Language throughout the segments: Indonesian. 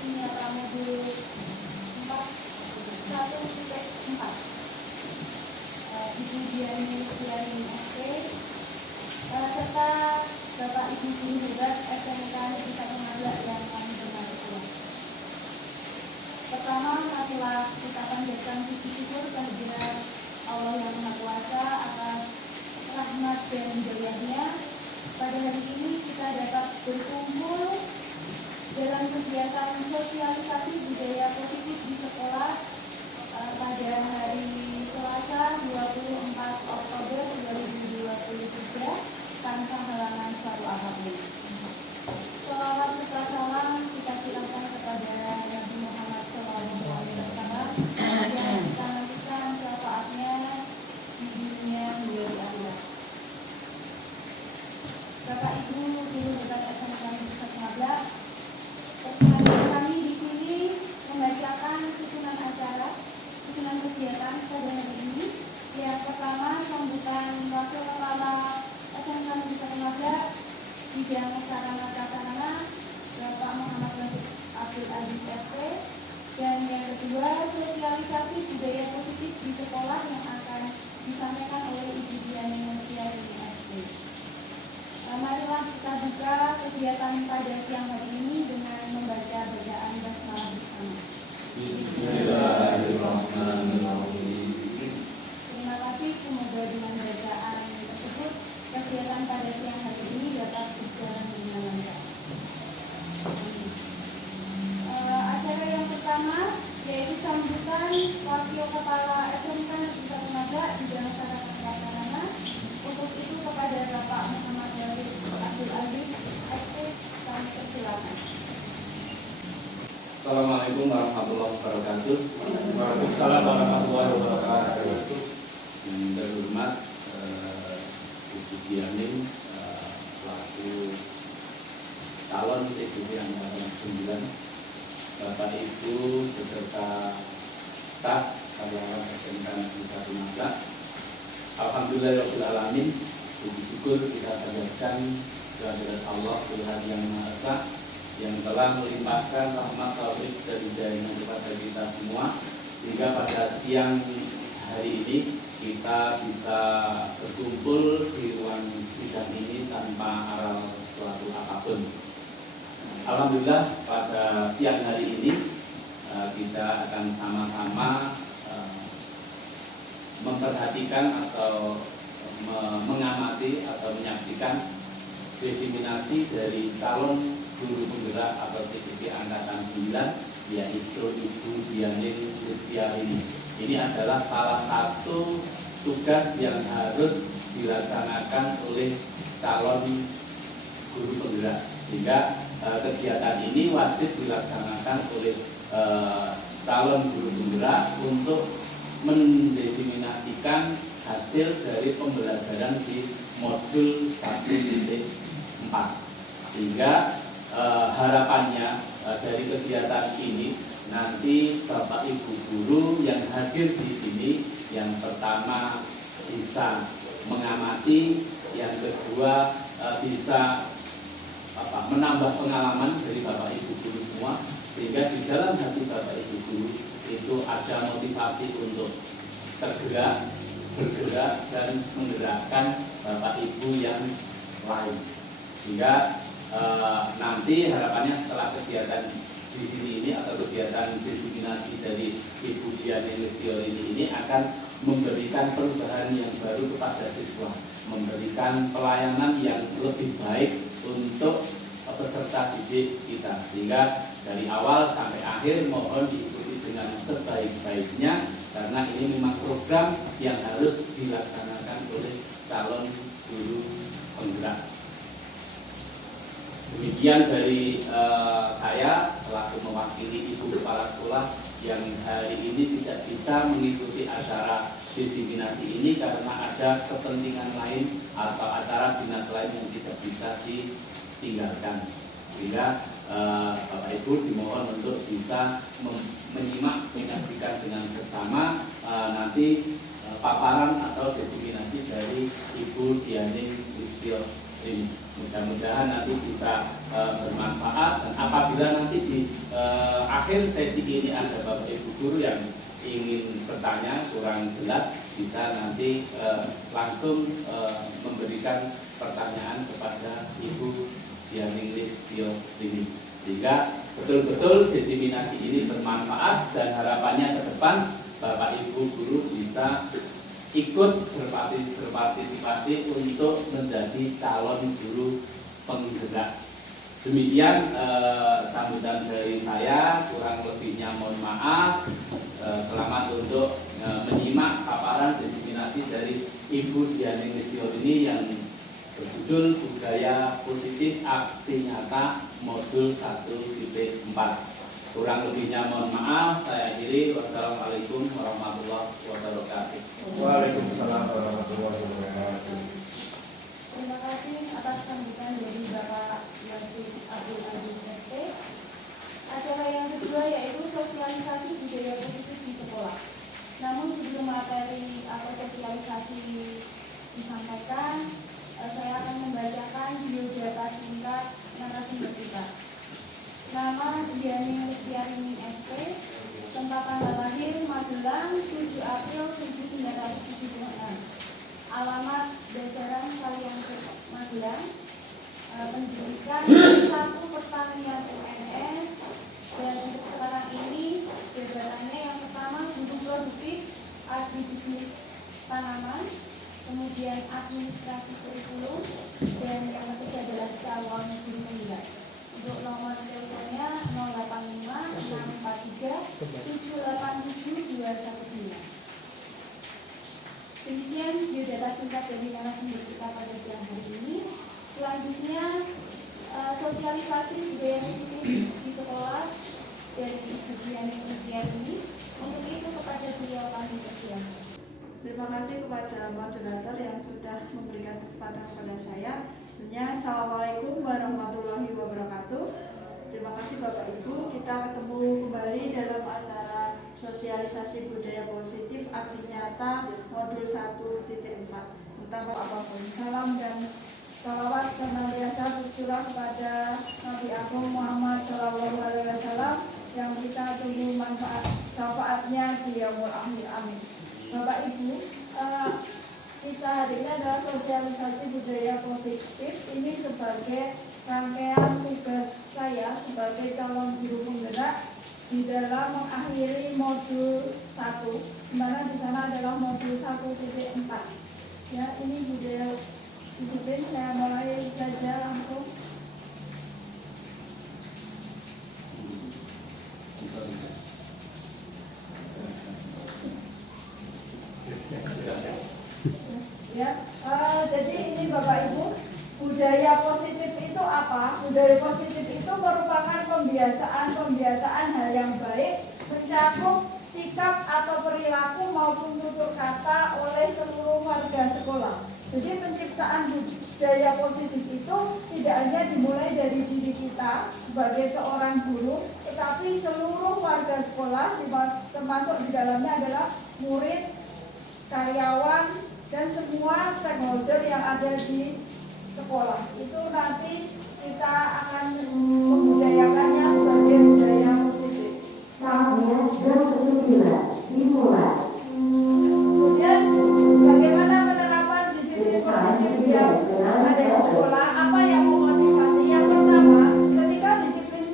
Sinyata modul 1.4 Ibu Diani Suriani SP serta Bapak Ibu Guru Hebat SMK Negeri 1 Magelang yang kami hormati. Pertama, marilah kita panjatkan puji syukur kehadirat Allah yang Maha Kuasa atas rahmat dan hidayahnya. Pada hari ini kita dapat berkumpul dalam kegiatan sosialisasi budaya positif di sekolah pada hari Selasa 24 Oktober 2023 tanpa halangan suatu apapun. Selawat serta salam kita silakan kepada Nabi Muhammad SAW yang kita nantikan syafaatnya di dunia menjadi akhirat. Bapak Ibu Guru Hebat SMK Negeri 1 Magelang, kami di sini membacakan susunan acara, susunan kegiatan pada hari ini. Yang pertama, sambutan Wakil Kepala SMK Negeri 1 Magelang bidang sarana prasarana Bapak Muhammad Rasid Abdul Aziz SP, dan yang kedua, sosialisasi budaya positif di sekolah yang akan disampaikan oleh Ibu Diani Suriani SP. Marilah kita buka kegiatan pada siang hari ini dengan membaca bacaan basmalah bersama. Bismillahirrahmanirrahim. Terima kasih, semoga dengan bacaan tersebut kegiatan pada siang hari ini dapat berjalan dengan lancar. Acara yang pertama yaitu sambutan Wakil Kepala SMK Negeri 1 Magelang bidang sarana prasarana. Untuk itu kepada Bapak Muhammad Rasid Abdul Aziz SP kami persilakan. Assalamualaikum warahmatullahi wabarakatuh. Waalaikumsalam warahmatullahi wabarakatuh. Yang terhormat Ibu Diani selaku calon CPD angkatan 9, Bapak Ibu beserta staf karyawan SMK Negeri 1 Magelang. Alhamdulillahirabbil alamin, puji syukur kita panjatkan kehadirat Allah Tuhan yang Maha Esa yang telah melimpahkan rahmat taufik dan hidayahnya kepada kita semua, sehingga pada siang hari ini kita bisa berkumpul di ruang sidang ini tanpa aral suatu apapun. Alhamdulillah, pada siang hari ini kita akan sama-sama memperhatikan atau mengamati atau menyaksikan diseminasi dari calon guru penggerak atau CPD angkatan 9, yaitu Ibu Diani Suriani. Ini adalah salah satu tugas yang harus dilaksanakan oleh calon guru penggerak, sehingga kegiatan ini wajib dilaksanakan oleh calon guru penggerak untuk mendiseminasikan hasil dari pembelajaran di modul 1.4, sehingga harapannya dari kegiatan ini nanti Bapak Ibu guru yang hadir di sini, yang pertama bisa mengamati, yang kedua bisa menambah pengalaman dari Bapak Ibu guru semua, sehingga di dalam hati Bapak Ibu guru itu ada motivasi untuk tergerak, bergerak, dan menggerakkan Bapak Ibu yang lain. Sehingga nanti harapannya setelah kegiatan di sini ini atau kegiatan diseminasi dari Ibu Diani Suriani ini akan memberikan perubahan yang baru kepada siswa, memberikan pelayanan yang lebih baik untuk peserta didik kita, sehingga dari awal sampai akhir mohon diikuti dengan sebaik-baiknya, karena ini memang program yang harus dilaksanakan oleh calon guru penggerak. Demikian dari saya selaku mewakili Ibu Kepala Sekolah yang hari ini tidak bisa mengikuti acara diseminasi ini karena ada kepentingan lain atau acara dinas lain yang tidak bisa ditinggalkan. Sehingga Bapak Ibu dimohon untuk bisa menyimak, menyaksikan dengan seksama nanti paparan atau diseminasi dari Ibu Diani ini. Mudah-mudahan nanti bisa bermanfaat, dan apabila nanti di akhir sesi ini ada Bapak Ibu guru yang ingin bertanya kurang jelas, bisa nanti langsung memberikan pertanyaan kepada Ibu Dianing Listio ini, sehingga betul-betul diseminasi ini bermanfaat, dan harapannya ke depan Bapak Ibu guru bisa ikut berpartisipasi untuk menjadi calon guru penggerak. Demikian sambutan dari saya, kurang lebihnya mohon maaf. Selamat untuk menyimak paparan diseminasi dari Ibu Dianing Listio ini yang berjudul Budaya Positif Aksi Nyata Modul 1.4. Kurang lebihnya mohon maaf, saya akhiri. Wassalamualaikum warahmatullahi wabarakatuh. Waalaikumsalam warahmatullahi wabarakatuh. Terima kasih atas sambutan dari Bapak Yasir Abdul Aziz SP. Acara yang kedua yaitu sosialisasi budaya positif di sekolah. Namun sebelum materi atau sosialisasi disampaikan, saya akan membacakan biodata singkat narasumber kita. Nama Dianing Listiarini SP, tempat tanggal lahir Magelang 7 April 1976, alamat Deseran Kaliangkep Magelang, pendidikan S1 Pertanian UNS, dan untuk sekarang ini jabatannya yang pertama guru produktif agribisnis tanaman, kemudian administrasi kurikulum, dan yang ketiga adalah calon guru penggerak. Untuk nomor teleponnya 085 643 787 219. Demikian biodata singkat dari narasumber kita pada siang hari ini. Selanjutnya sosialisasi budaya positif di sekolah dari Ibu Dianing Listiarini. Untuk itu kepada beliau kami persilakan. Terima kasih kepada moderator yang sudah memberikan kesempatan kepada saya. Assalamualaikum warahmatullahi wabarakatuh. Terima kasih Bapak Ibu. Kita ketemu kembali dalam acara sosialisasi budaya positif aksi nyata modul 1.4. Entah apapun, salam dan salawat senantiasa tercurah kepada Nabi Agung Muhammad SAW yang kita tunggu manfaat syafaatnya di yaumul akhir. Amin. Bapak Ibu, kita hari ini adalah sosialisasi budaya positif. Ini sebagai rangkaian tugas saya sebagai calon guru penggerak di dalam mengakhiri modul 1, di mana di sana adalah modul 1.4. Ya, ini budaya disiplin. Saya mulai saja langsung. Ya, jadi ini Bapak Ibu, budaya positif itu apa? Budaya positif itu merupakan pembiasaan hal yang baik, mencakup sikap atau perilaku maupun tutur kata oleh seluruh warga sekolah. Jadi penciptaan budaya positif itu tidak hanya dimulai dari diri kita sebagai seorang guru, tetapi seluruh warga sekolah, termasuk di dalamnya adalah murid, karyawan, dan semua stakeholder yang ada di sekolah. Itu nanti kita akan membudayakannya sebagai budaya positif. Kemudian bagaimana penerapan disiplin positif yang ada di sekolah? Apa yang memotivasi? Yang pertama, ketika disiplin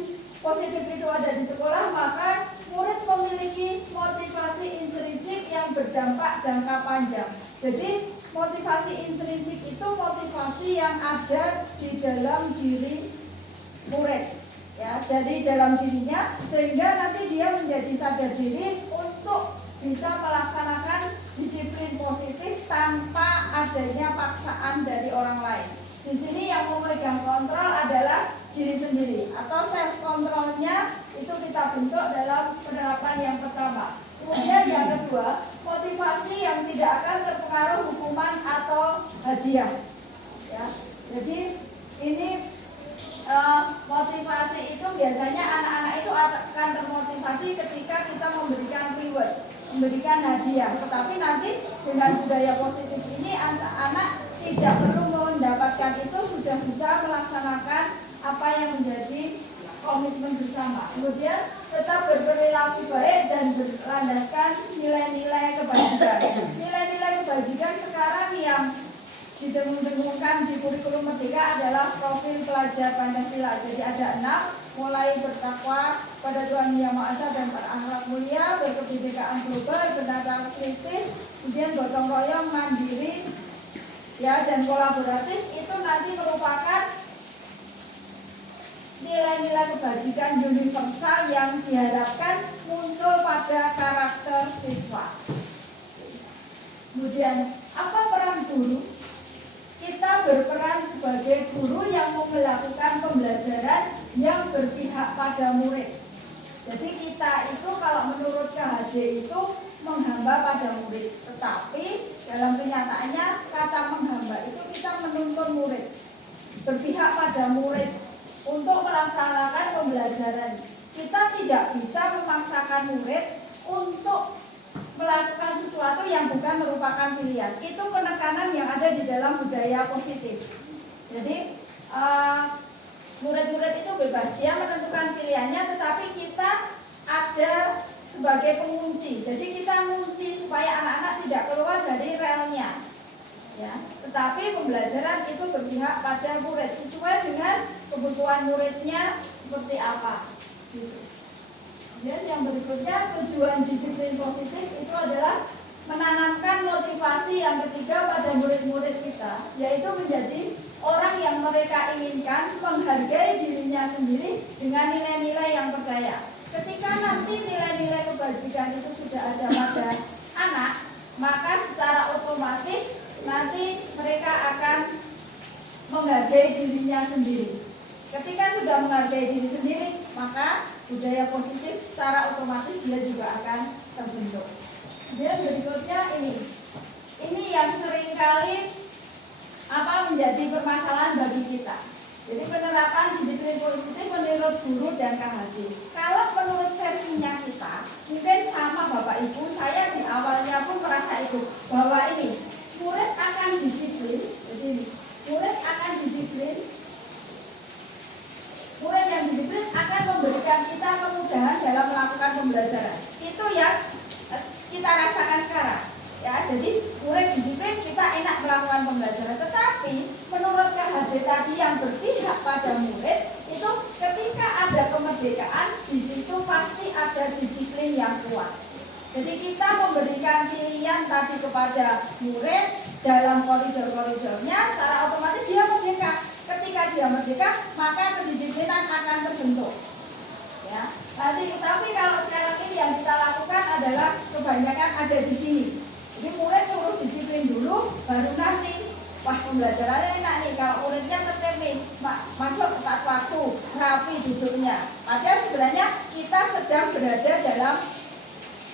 positif itu ada di sekolah, maka murid memiliki motivasi intrinsik yang berdampak jangka panjang. Jadi motivasi intrinsik itu motivasi yang ada di dalam diri murid, ya, dari dalam dirinya, sehingga nanti dia menjadi sadar diri untuk bisa melaksanakan disiplin positif tanpa adanya paksaan dari orang lain. Di sini yang memegang kontrol adalah diri sendiri, atau self controlnya itu kita bentuk dalam penerapan yang pertama. Kemudian yang kedua, motivasi yang tidak akan terpengaruh hukuman atau hadiah. Ya, jadi ini motivasi itu biasanya anak-anak itu akan termotivasi ketika kita memberikan reward, memberikan hadiah. Tetapi nanti dengan budaya positif ini anak tidak perlu mendapatkan itu, bisa melaksanakan apa yang menjadi komitmen bersama. Kemudian tetap berperilaku baik dan berlandaskan nilai-nilai kebajikan. Nilai-nilai kebajikan sekarang yang didengung-dengungkan di kurikulum Merdeka adalah profil pelajar Pancasila. Jadi ada 6, mulai bertakwa pada Tuhan Yang Maha Esa dan berakhlak mulia, berkebinekaan global, bernada kritis, kemudian gotong royong, mandiri, ya, dan kolaboratif. Itu nanti merupakan nilai-nilai kebajikan universal yang diharapkan muncul pada karakter siswa. Kemudian apa peran guru? Kita berperan sebagai guru yang melakukan pembelajaran yang berpihak pada murid. Jadi kita itu kalau menurut KHJ itu menghamba pada murid. Tetapi dalam kenyataannya kata menghamba itu kita menuntun murid, berpihak pada murid untuk melaksanakan pembelajaran. Kita tidak bisa memaksakan murid untuk melakukan sesuatu yang bukan merupakan pilihan. Itu penekanan yang ada di dalam budaya positif. Jadi murid-murid itu bebas, dia menentukan pilihannya, tetapi kita ada sebagai pengunci. Jadi kita mengunci supaya anak-anak tidak keluar dari relnya, ya. Tetapi pembelajaran itu berpihak pada murid sesuai dengan kebutuhan muridnya seperti apa, gitu. Kemudian yang berikutnya, tujuan disiplin positif itu adalah menanamkan motivasi yang ketiga pada murid-murid kita, yaitu menjadi orang yang mereka inginkan, menghargai dirinya sendiri dengan nilai-nilai yang percaya. Ketika nanti nilai-nilai kebajikan itu sudah ada pada anak, maka secara otomatis nanti mereka akan menghargai dirinya sendiri. Ketika sudah menghargai diri sendiri, maka budaya positif secara otomatis dia juga akan terbentuk. Kemudian berikutnya ini yang seringkali menjadi permasalahan bagi kita. Jadi penerapan disiplin positif menurut guru dan KHJ. Kalau menurut versinya kita, mungkin sama Bapak Ibu, saya di awalnya pun merasa itu bahwa ini murid akan disiplin. Jadi murid akan disiplin. Murid yang disiplin akan memberikan kita kemudahan dalam melakukan pembelajaran. Itu yang kita rasakan sekarang. Ya, jadi murid disiplin, kita enak melakukan pembelajaran. Tetapi menurut KHJ tadi yang berpihak pada murid, itu ketika ada kemerdekaan, di situ pasti ada disiplin yang kuat. Jadi kita memberikan pilihan tadi kepada murid dalam koridor-koridornya, secara otomatis dia merdeka. Ketika dia merdeka, maka kedisiplinan akan terbentuk. Ya, tapi kalau sekarang ini yang kita lakukan adalah kebanyakan ada di sini. Jadi murid suruh disiplin dulu, baru nanti wah pembelajarannya enak nih. Kalau muridnya tertib nih, masuk tepat waktu, rapi duduknya. Padahal sebenarnya kita sedang berada dalam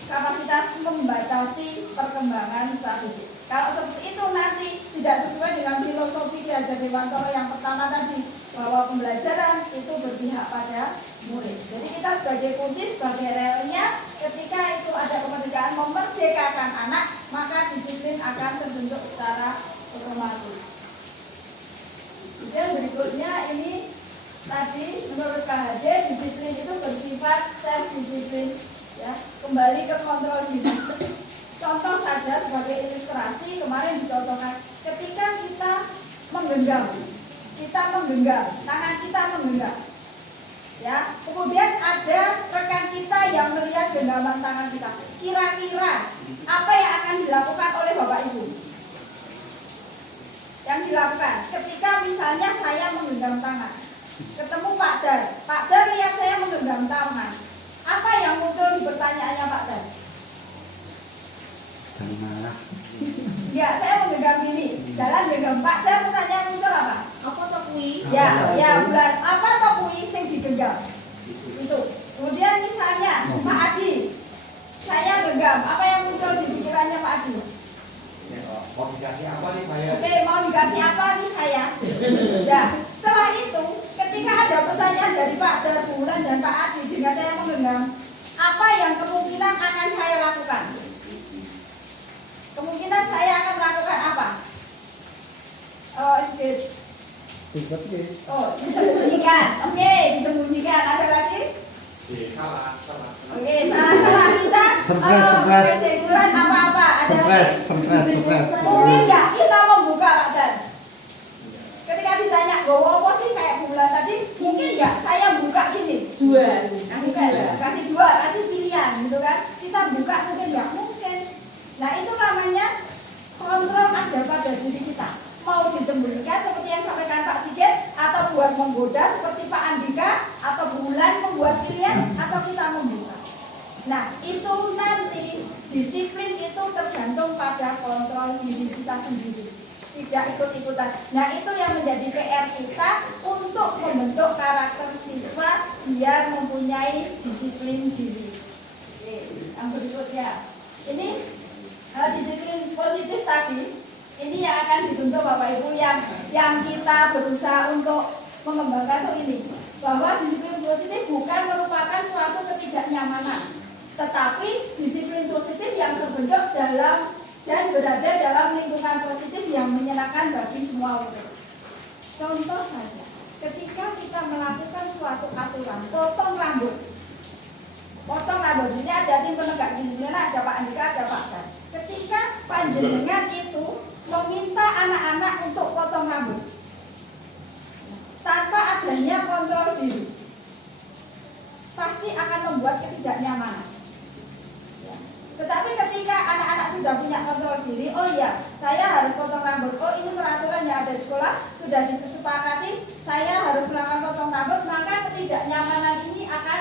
kapasitas membatasi perkembangan strategis. Kalau seperti itu nanti tidak sesuai dengan filosofi Ki Hajar Dewantara yang pertama tadi, bahwa pembelajaran itu berpihak pada murid. Jadi kita sebagai kunci, sebagai relnya, ketika itu ada kemerdekaan memerdekakan anak, maka disiplin akan terbentuk secara otomatis. Kemudian berikutnya ini tadi menurut KHJ disiplin itu bersifat self disiplin, ya, kembali ke kontrol diri. Contoh saja sebagai ilustrasi, kemarin dicontohkan ketika kita menggenggam, tangan kita menggenggam, ya, kemudian ada rekan kita yang melihat genggaman tangan kita. Kira-kira apa yang akan dilakukan oleh Bapak Ibu? Yang dilakukan ketika misalnya saya menggenggam tangan, ketemu Pak Dar lihat saya menggenggam tangan, apa yang muncul di pertanyaannya Pak Dar? Ya, saya menggenggam ini, jalan genggam. Pak Dar pertanyaan muncul apa? Apa toh kuwi? Ya, bulan apa toh kuwi sing digenggam? Itu. Kemudian misalnya Pak Adi, saya genggam, apa yang muncul di pikirannya Pak Adi? Mau dikasih apa nih saya? Oke, mau dikasih apa nih saya? Ya, setelah itu ketika ada pertanyaan dari Pak Dar, Bulan dan Pak Adi dengan saya menggenggam, apa yang kemungkinan akan saya lakukan? Kemungkinan saya akan melakukan apa? Oh, disembunyikan. Oke, disembunyikan. Ada lagi? Salah. Oke, salah kita. Stres. Kesimpulan apa-apa? Ada lagi? Stres. Mungkin nggak kita membuka Pak Dan? Ketika ditanya, gowo apa sih kayak bulan tadi? Mungkin nggak saya buka gini. Kasih dua, kasih pilihan gitu kan? Kita buka mungkin nggak mungkin. Nah itu namanya kontrol ada pada diri kita. Mau disembunyikan seperti yang sampaikan Pak Sigit, atau buat menggoda seperti Pak Andika, atau bulan membuat pilihan, atau kita membuka. Nah itu nanti disiplin itu tergantung pada kontrol diri kita sendiri, tidak ikut-ikutan. Nah itu yang menjadi PR kita untuk membentuk karakter siswa biar mempunyai disiplin diri. Oke, yang berikutnya ini disiplin positif tadi. Ini yang akan dibentuk Bapak Ibu yang kita berusaha untuk mengembangkan tuh ini, bahwa disiplin positif bukan merupakan suatu ketidaknyamanan, tetapi disiplin positif yang terbentuk dalam dan berada dalam lingkungan positif yang menyenangkan bagi semua orang. Contoh saja, ketika kita melakukan suatu aturan, potong rambut ini ada tim penegak hukum, ada Pak Andika, ada Pak Dan. Ketika panjenengan itu meminta anak-anak untuk potong rambut tanpa adanya kontrol diri, pasti akan membuat ketidaknyamanan. Tetapi ketika anak-anak sudah punya kontrol diri, oh iya, saya harus potong rambut, oh ini peraturan yang ada di sekolah, sudah disepakati, saya harus melakukan potong rambut, maka ketidaknyamanan ini akan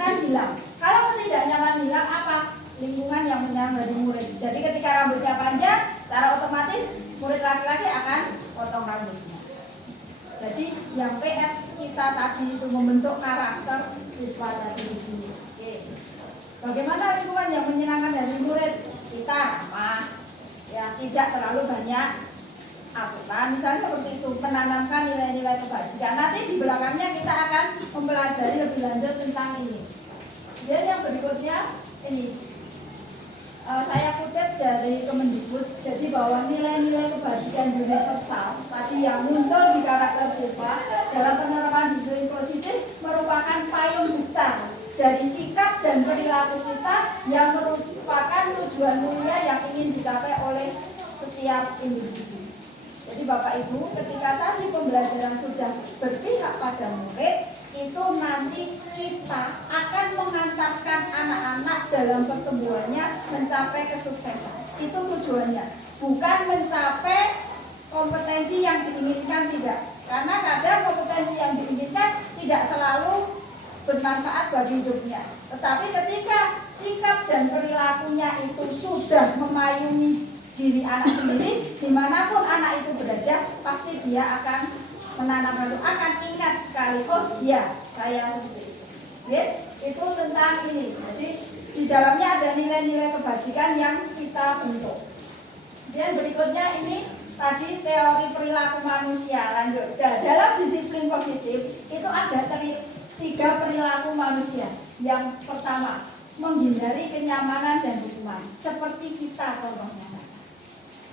akan hilang. Kalau ketidaknyamanan hilang apa? Lingkungan yang menyaman dari murid. Jadi ketika rambutnya panjang, secara otomatis murid laki-laki akan potong rambutnya. Jadi yang PR kita tadi itu membentuk karakter siswa tadi di sini. Oke. Bagaimana lingkungan yang menyenangkan dari murid? Kita ramah, ya tidak terlalu banyak aturan, misalnya seperti itu, menanamkan nilai-nilai kebajikan. Nanti di belakangnya kita akan mempelajari lebih lanjut tentang ini. Dan yang berikutnya ini, saya kutip dari Kemendikbud, jadi bahwa nilai-nilai kebajikan universal tadi yang muncul di karakter siswa dalam penerapan disiplin positif merupakan payung besar dari sikap dan perilaku kita yang merupakan tujuan mulia yang ingin dicapai oleh setiap individu. Jadi Bapak Ibu, ketika tadi pembelajaran sudah berpihak pada murid, itu nanti kita akan mengantarkan anak-anak dalam pertumbuhannya mencapai kesuksesan. Itu tujuannya, bukan mencapai kompetensi yang diinginkan, tidak. Karena kadang kompetensi yang diinginkan tidak selalu bermanfaat bagi hidupnya. Tetapi ketika sikap dan perilakunya itu sudah memayungi diri anak sendiri, dimanapun anak itu berada, pasti dia akan menanam itu, akan ingat sekali, oh iya, saya seperti itu. Itu tentang ini. Jadi di dalamnya ada nilai-nilai kebajikan yang kita bentuk. Dan berikutnya ini tadi teori perilaku manusia. Lanjut. Nah, dalam disiplin positif itu ada 3 perilaku manusia. Yang pertama, menghindari kenyamanan dan hukuman. Seperti kita contohnya.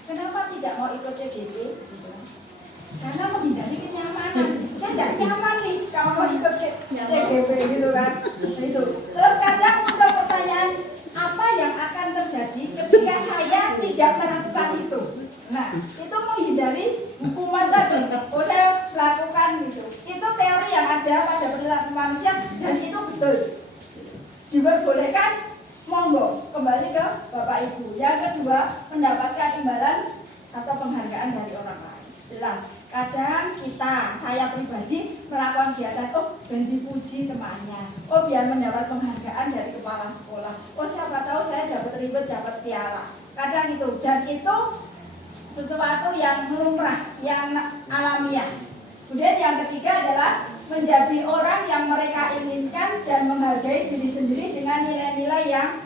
Kenapa tidak mau ikut CGP? Karena menghindari kenyamanan. Saya tidak nyaman nih kalau mau ikut CGP gitu kan. Itu. Terus kadang muncul pertanyaan, apa yang akan terjadi ketika saya tidak melakukan itu? Nah, itu menghindari hukuman tadi. Oh, saya lakukan gitu. Itu teori yang ada pada perilaku manusia dan itu betul. Diperbolehkan, monggo kembali ke Bapak Ibu. Yang kedua, mendapatkan imbalan atau penghargaan dari orang lain. Jelas. Kadang saya pribadi melakukan kegiatan, oh dan dipuji temannya, oh biar mendapat penghargaan dari kepala sekolah, oh siapa tahu saya dapat ribet, dapat piala. Kadang itu, dan itu sesuatu yang lumrah, yang alamiah. Kemudian yang ketiga adalah menjadi orang yang mereka inginkan dan menghargai diri sendiri dengan nilai-nilai yang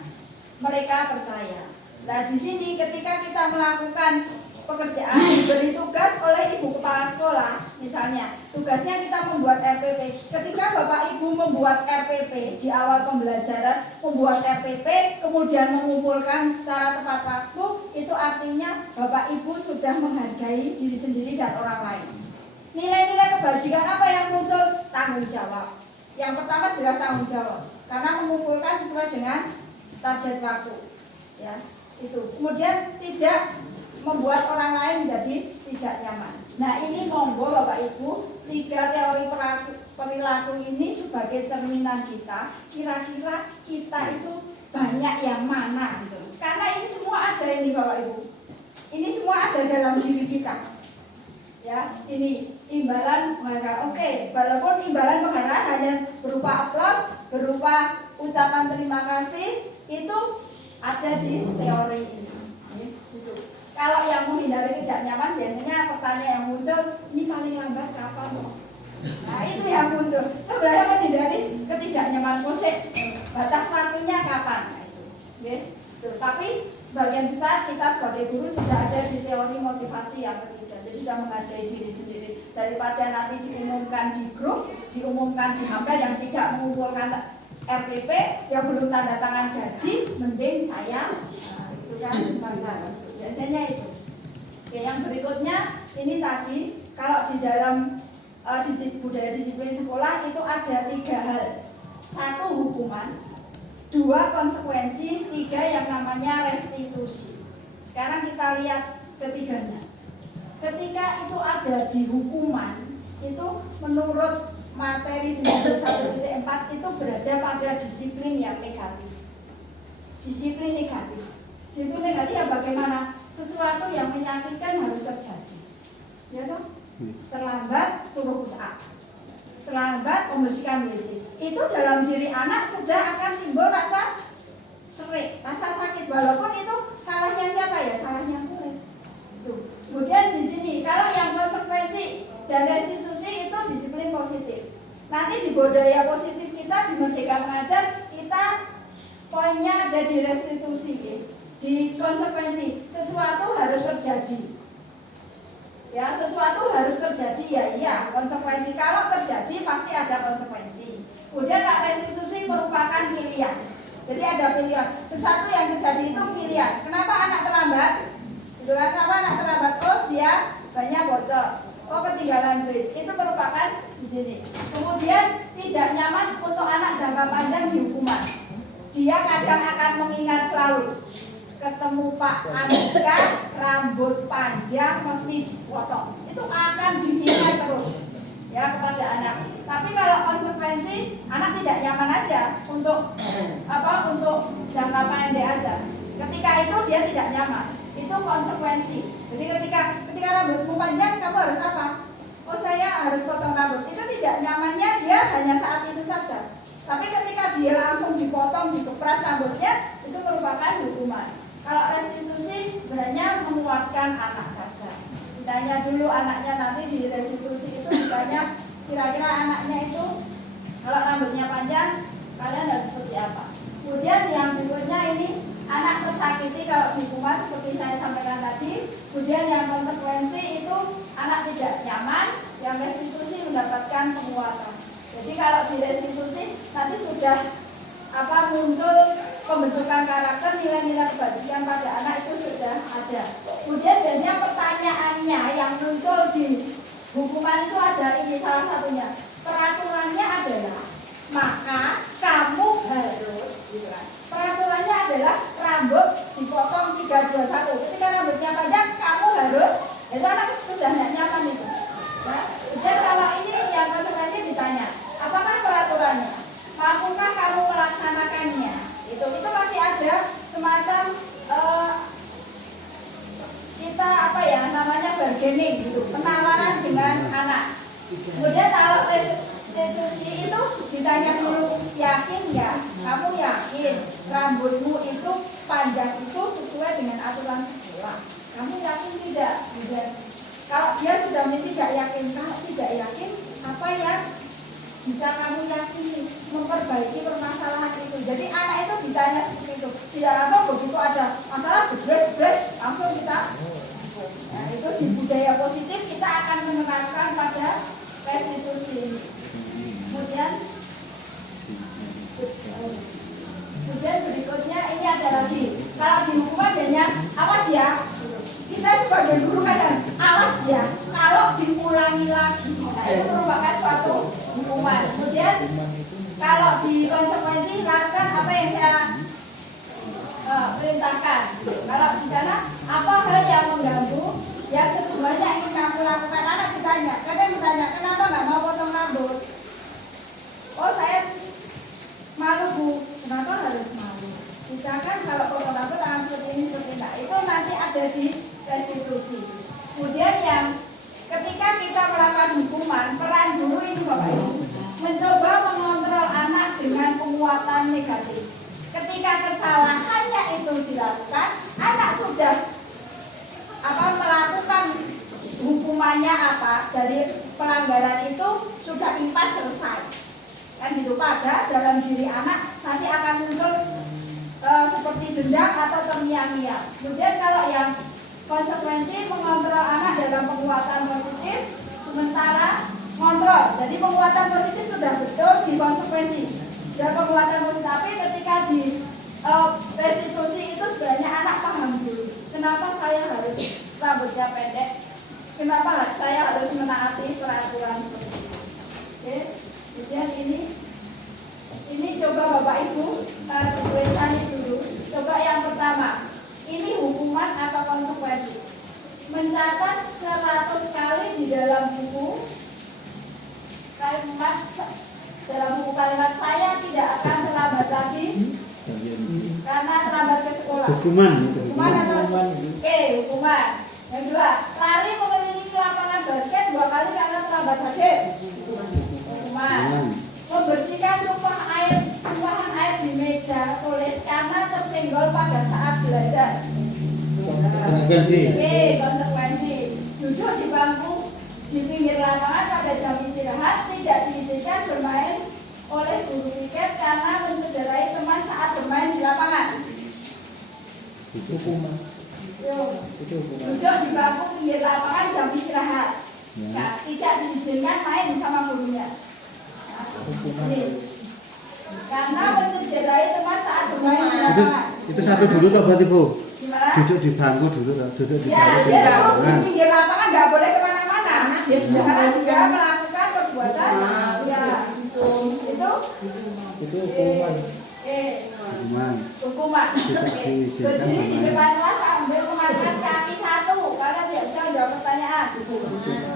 mereka percaya. Nah di sini ketika kita melakukan pekerjaan diberi tugas oleh ibu kepala sekolah, misalnya tugasnya kita membuat RPP. Ketika Bapak Ibu membuat RPP di awal pembelajaran, membuat RPP kemudian mengumpulkan secara tepat waktu, itu artinya Bapak Ibu sudah menghargai diri sendiri dan orang lain. Nilai-nilai kebajikan apa yang muncul? Tanggung jawab. Yang pertama jelas tanggung jawab, karena mengumpulkan sesuai dengan target waktu, ya itu. Kemudian tidak membuat orang lain menjadi tidak nyaman. Nah, ini monggo Bapak Ibu, 3 teori perilaku ini sebagai cerminan kita. Kira-kira kita itu banyak yang mana gitu. Karena ini semua ada ini Bapak Ibu. Ini semua ada dalam diri kita. Ya, ini imbalan penghargaan. Oke, walaupun imbalan penghargaan hanya berupa aplaus, berupa ucapan terima kasih, itu ada di teori ini. Gitu. Kalau yang menghindari tidak nyaman, biasanya pertanyaan yang muncul, ini paling lambat kapan? Nah, itu yang muncul. Sebenarnya menghindari ketidaknyamanan musik, batas waktunya kapan? Nah, itu. Gitu. Tapi sebagian besar kita sebagai guru sudah ada di teori motivasi yang ketiga. Jadi sudah menghargai diri sendiri. Daripada nanti diumumkan di grup, diumumkan di MAPA yang tidak mengumpulkan RPP, yang belum tanda tangan gaji, mending saya, nah, itu kan biasanya itu. Oke, yang berikutnya ini tadi kalau di dalam budaya disiplin sekolah itu ada 3 hal. 1 hukuman, 2 konsekuensi, 3 yang namanya restitusi. Sekarang kita lihat ketiganya. Ketika itu ada di hukuman, itu menurut materi di modul 1.4 itu berada pada disiplin yang negatif. Disiplin negatif. Disiplin negatif ya bagaimana? Sesuatu yang menyakitkan harus terjadi. Ya toh? Terlambat suruh push up. Terlambat membersihkan WC. Itu dalam diri anak sudah akan timbul rasa serik, rasa sakit, walaupun itu salahnya siapa ya? Salahnya murid. Itu. Kemudian di sini kalau yang konsekuensi dan restitusi itu disiplin positif. Nanti di budaya positif kita di Merdeka Mengajar kita poinnya ada di restitusi, ya. Di konsekuensi sesuatu harus terjadi. Ya, sesuatu harus terjadi ya iya, konsekuensi kalau terjadi pasti ada konsekuensi. Kemudian restitusi merupakan pilihan. Jadi ada pilihan. Sesuatu yang terjadi itu pilihan. Kenapa anak terlambat? Itu kan kenapa anak terlambat? Oh, dia banyak bocor. Oh, ketinggalan tulis. Itu merupakan di sini. Kemudian tidak nyaman untuk anak jangka panjang di hukuman. Dia kadang akan mengingat selalu ketemu Pak Andika rambut panjang mesti dipotong. Itu akan diingat terus ya kepada anak. Tapi kalau konsekuensi anak tidak nyaman aja untuk untuk jangka pendek aja. Ketika itu dia tidak nyaman. Itu konsekuensi. Jadi ketika rambutmu panjang kamu harus apa? Oh, saya harus potong rambut. Itu tidak nyamannya dia hanya saat itu saja. Tapi ketika dia langsung dipotong, dikepras rambutnya, itu merupakan hukuman. Kalau restitusi sebenarnya menguatkan anak saja. Ditanya dulu anaknya, nanti di restitusi itu ditanya kira-kira anaknya itu kalau rambutnya panjang kalian harus seperti apa. Kemudian yang berikutnya ini anak tersakiti kalau di hukuman seperti saya sampaikan tadi. Kemudian yang konsekuensi itu anak tidak nyaman, yang restitusi mendapatkan penguatan. Jadi kalau di restitusi nanti sudah muncul pembentukan karakter, nilai-nilai kebajikan pada anak itu sudah ada. Kemudian biasanya pertanyaannya yang muncul di hukuman itu ada ini salah satunya. Peraturannya adalah maka kamu harus, gitu kan. Peraturannya adalah rambut dipotong 321. Ketika rambutnya panjang kamu harus, itu anak sudah tidak nyaman itu. Ya. Dan kalau ini yang konsekuensi ditanya, apakah peraturannya? Mampukah kamu melaksanakannya? Itu masih ada semacam kita namanya bargaining gitu, penawaran dengan anak. Kemudian kalau restitusi itu ditanya dulu, yakin ya? Kamu yakin rambutmu itu panjang itu sesuai dengan aturan sekolah? Kamu yakin tidak? Kemudian kalau dia sudah tidak yakin, kalau tidak yakin apa yang bisa kamu yakini memperbaiki permasalahan itu. Jadi anak itu ditanya seperti itu. Tidak langsung begitu ada masalah jebres langsung kita. Nah, sini. Kemudian berikutnya ini ada lagi. Kalau di hukuman adanya awas ya. Kita sebagai guru kadang awas ya. Kalau diulangi lagi, nah, itu merupakan suatu hukuman. Kemudian kalau di konsekuensi lakukan apa yang saya perintahkan. Kalau di sana apa hal yang mengganggu yang sebenarnya ingin kamu lakukan, anak ditanya, kadang bertanya kenapa nggak mau potong rambut? Oh saya malu bu, kenapa harus malu? Misalkan kalau potong rambut tangan seperti ini seperti ini, itu nanti ada di restitusi. Kemudian yang ketika kita melakukan hukuman, peran guru ini Bapak Ibu mencoba mengontrol anak dengan penguatan negatif. Ketika kesalahannya itu dilakukan, anak sudah melakukan hukumannya dari pelanggaran itu sudah impas selesai. Kan gitu, pada dalam diri anak nanti akan muncul seperti dendam atau terngiang-ngiang. Kemudian kalau yang konsekuensi mengontrol anak dalam penguatan positif, sementara kontrol. Jadi penguatan positif sudah betul di konsekuensi. Dan penguatan positif, tapi ketika di restitusi itu sebenarnya anak paham dulu. Kenapa saya harus rambutnya pendek? Kenapa saya harus menaati peraturan seperti itu? Oke. Kemudian ini coba Bapak Ibu tulisannya dulu. Coba yang pertama, ini hukuman atau konsekuensi. Mencatat 100 kali di dalam buku kalimat saya tidak akan terlambat lagi karena terlambat ke sekolah. Hukuman atau hukuman. Yang kedua, lari mengelilingi lapangan basket 2 kali karena terlambat hadir. Hukuman. Membersihkan tumpahan air di meja tulis karena tersenggol pada saat belajar. Konsekuensi. Duduk di bangku di pinggir lapangan pada jam istirahat, tidak diizinkan bermain oleh guru piket karena mencederai teman saat bermain di lapangan. Hukuman. Duduk di bangku pinggir lapangan jam istirahat, nah, tidak diizinkan main sama gurunya. Karena mencederai teman saat bermain di lapangan. Itu satu dulu toh berarti Bu? Gimana? Duduk di bangku dulu toh, duduk di Ya, bangku. dia di pinggir lapangan nggak boleh kemana-mana. Dia sudah Karena dia melakukan perbuatan Itu hukuman. Hukuman. Berdiri di depan kelas sambil mengangkat kaki 1 karena tidak bisa menjawab pertanyaan.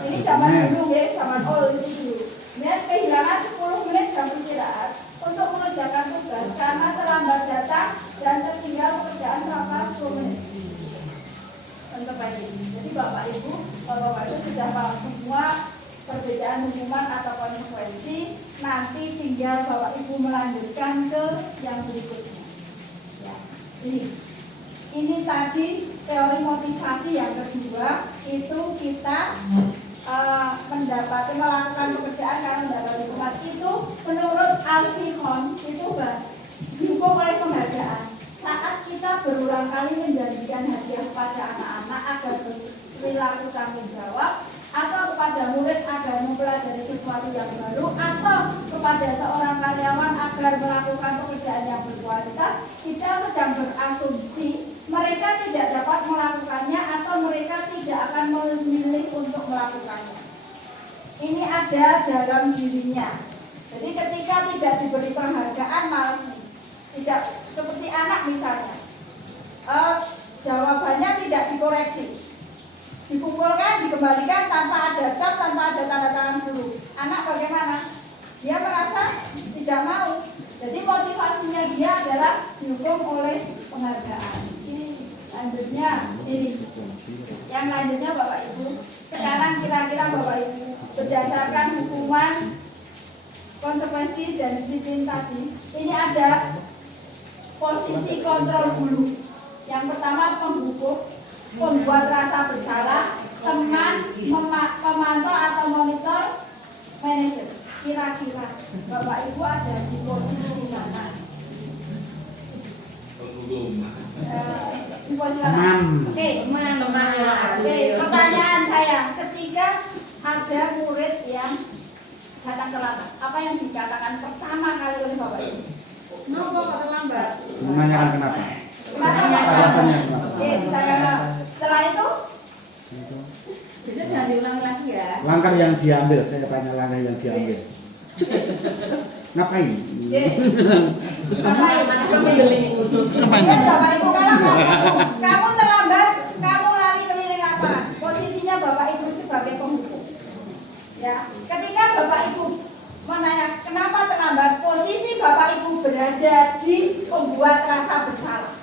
Ini zaman dulu ya, zaman old itu dulu. Kemudian kehilangan 10 menit jam istirahat untuk mengerjakan tugas karena terlambat datang dan tertinggal pekerjaan selama 10 menit. Konsekuensi. Jadi Bapak Ibu, kalau Bapak Ibu sudah paham semua perbedaan hukuman atau konsekuensi, nanti tinggal Bapak Ibu melanjutkan ke yang berikutnya. Ya, ini tadi teori motivasi yang kedua, itu kita melakukan pekerjaan karena mendapat hukuman. Itu menurut Alfihon itu dihukum oleh penghargaan. Saat kita berulang kali menjanjikan hadiah pada anak-anak agar berperilaku tanggung jawab, atau kepada murid agar mempelajari sesuatu yang baru, atau kepada seorang karyawan agar melakukan pekerjaan yang berkualitas, kita sedang berasumsi mereka tidak dapat melakukannya atau mereka tidak akan memilih untuk melakukannya. Ini ada dalam dirinya. Jadi ketika tidak diberi penghargaan, malas nih. Tidak seperti anak misalnya, jawabannya tidak dikoreksi, dikumpulkan, dikembalikan tanpa ada cap, tanpa ada tanda tangan guru. Anak bagaimana? Dia merasa tidak mau. Jadi motivasinya dia adalah dihukum oleh penghargaan. Ini lanjutnya, ini yang lanjutnya Bapak Ibu. Sekarang kira-kira Bapak Ibu berdasarkan hukuman, konsekuensi dan disiplin tadi, ini ada posisi kontrol guru. Yang pertama pembuku, membuat rasa bersalah, teman, pemantau atau monitor, manajer. Kira-kira Bapak Ibu ada di posisi mana? Di posisi mana? Oke, pertanyaan saya, ketika ada murid yang datang terlambat. Apa yang dikatakan pertama kali oleh Bapak Ibu? Kenapa kok terlambat? Menanyakan kenapa? Kenapa? Alasannya kenapa? Oke, ditanyakan. Setelah itu, Itu Bisa jangan diulangi lagi ya. langkah yang diambil, saya tanya langkah yang diambil. Ngapain? Terus kamu Ingat Bapak Ibu, kalau kamu terlambat, kamu lari keliling lapangan. Posisinya Bapak Ibu sebagai penghukum. Ya, ketika Bapak Ibu menanya kenapa terlambat, posisi Bapak Ibu berada di pembuat rasa bersalah.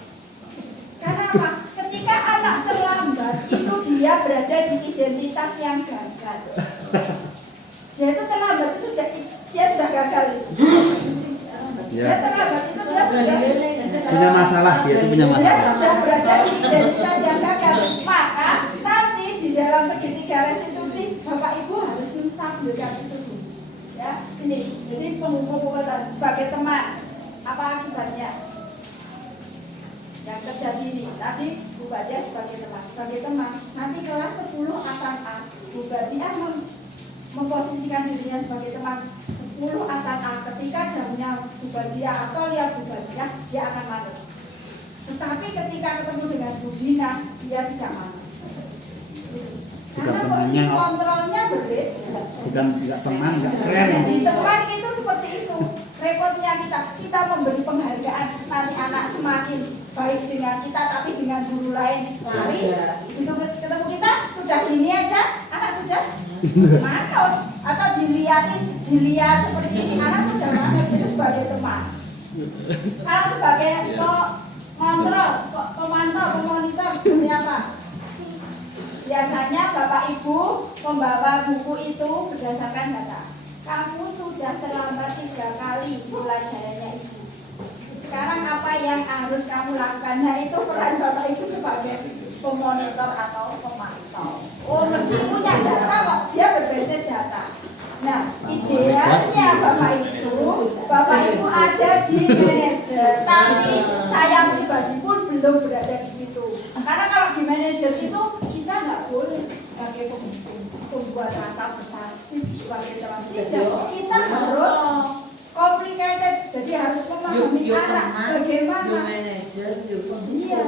Karena apa? Ketika anak terlambat, itu dia berada di identitas yang gagal. Dia itu terlambat itu dia sudah gagal. Ya. Dia terlambat itu dia sudah Punya masalah, dia itu punya dia masalah. sudah berada di identitas yang gagal. Maka nanti di dalam segitiga restitusi Bapak Ibu harus menstabilkan itu. Ya, ini jadi penghukum sebagai teman apa akibatnya? Yang terjadi ini tadi Bu Badia sebagai teman nanti kelas 10 akan A Bu Badia memposisikan dirinya sebagai teman 10 akan A ketika jamnya Bu Badia atau lihat Bu Badia dia akan manut, tetapi ketika ketemu dengan Bu Dina dia tidak manut karena posisi kontrolnya berbeda. Bukan tidak teman, tidak friend. Jadi teman itu seperti itu. Repotnya kita memberi penghargaan nanti anak semakin baik dengan kita tapi dengan guru lain. Tapi itu ketemu kita sudah gini aja, anak sudah manut atau dilihat seperti ini anak sudah manut itu sebagai teman. Kalau sebagai kontrol, pemantau, pemonitor seperti apa? Biasanya Bapak Ibu membawa buku itu berdasarkan data. Kamu sudah terlambat 3 kali pelajarannya Ibu. Sekarang apa yang harus kamu lakukan? Nah itu peran Bapak Ibu sebagai pemonitor atau pemantau. Oh mesti punya data kok, dia berbasis data. Nah idealnya Bapak Ibu ada di manajer, tapi saya pribadi pun belum berada di situ. Karena kalau di manajer itu kita nggak boleh sebagai pembuat rasa bersalah sebagai teman. Tidak, kita harus complicated, jadi harus memahami anak bagaimana. Manajer, Iya,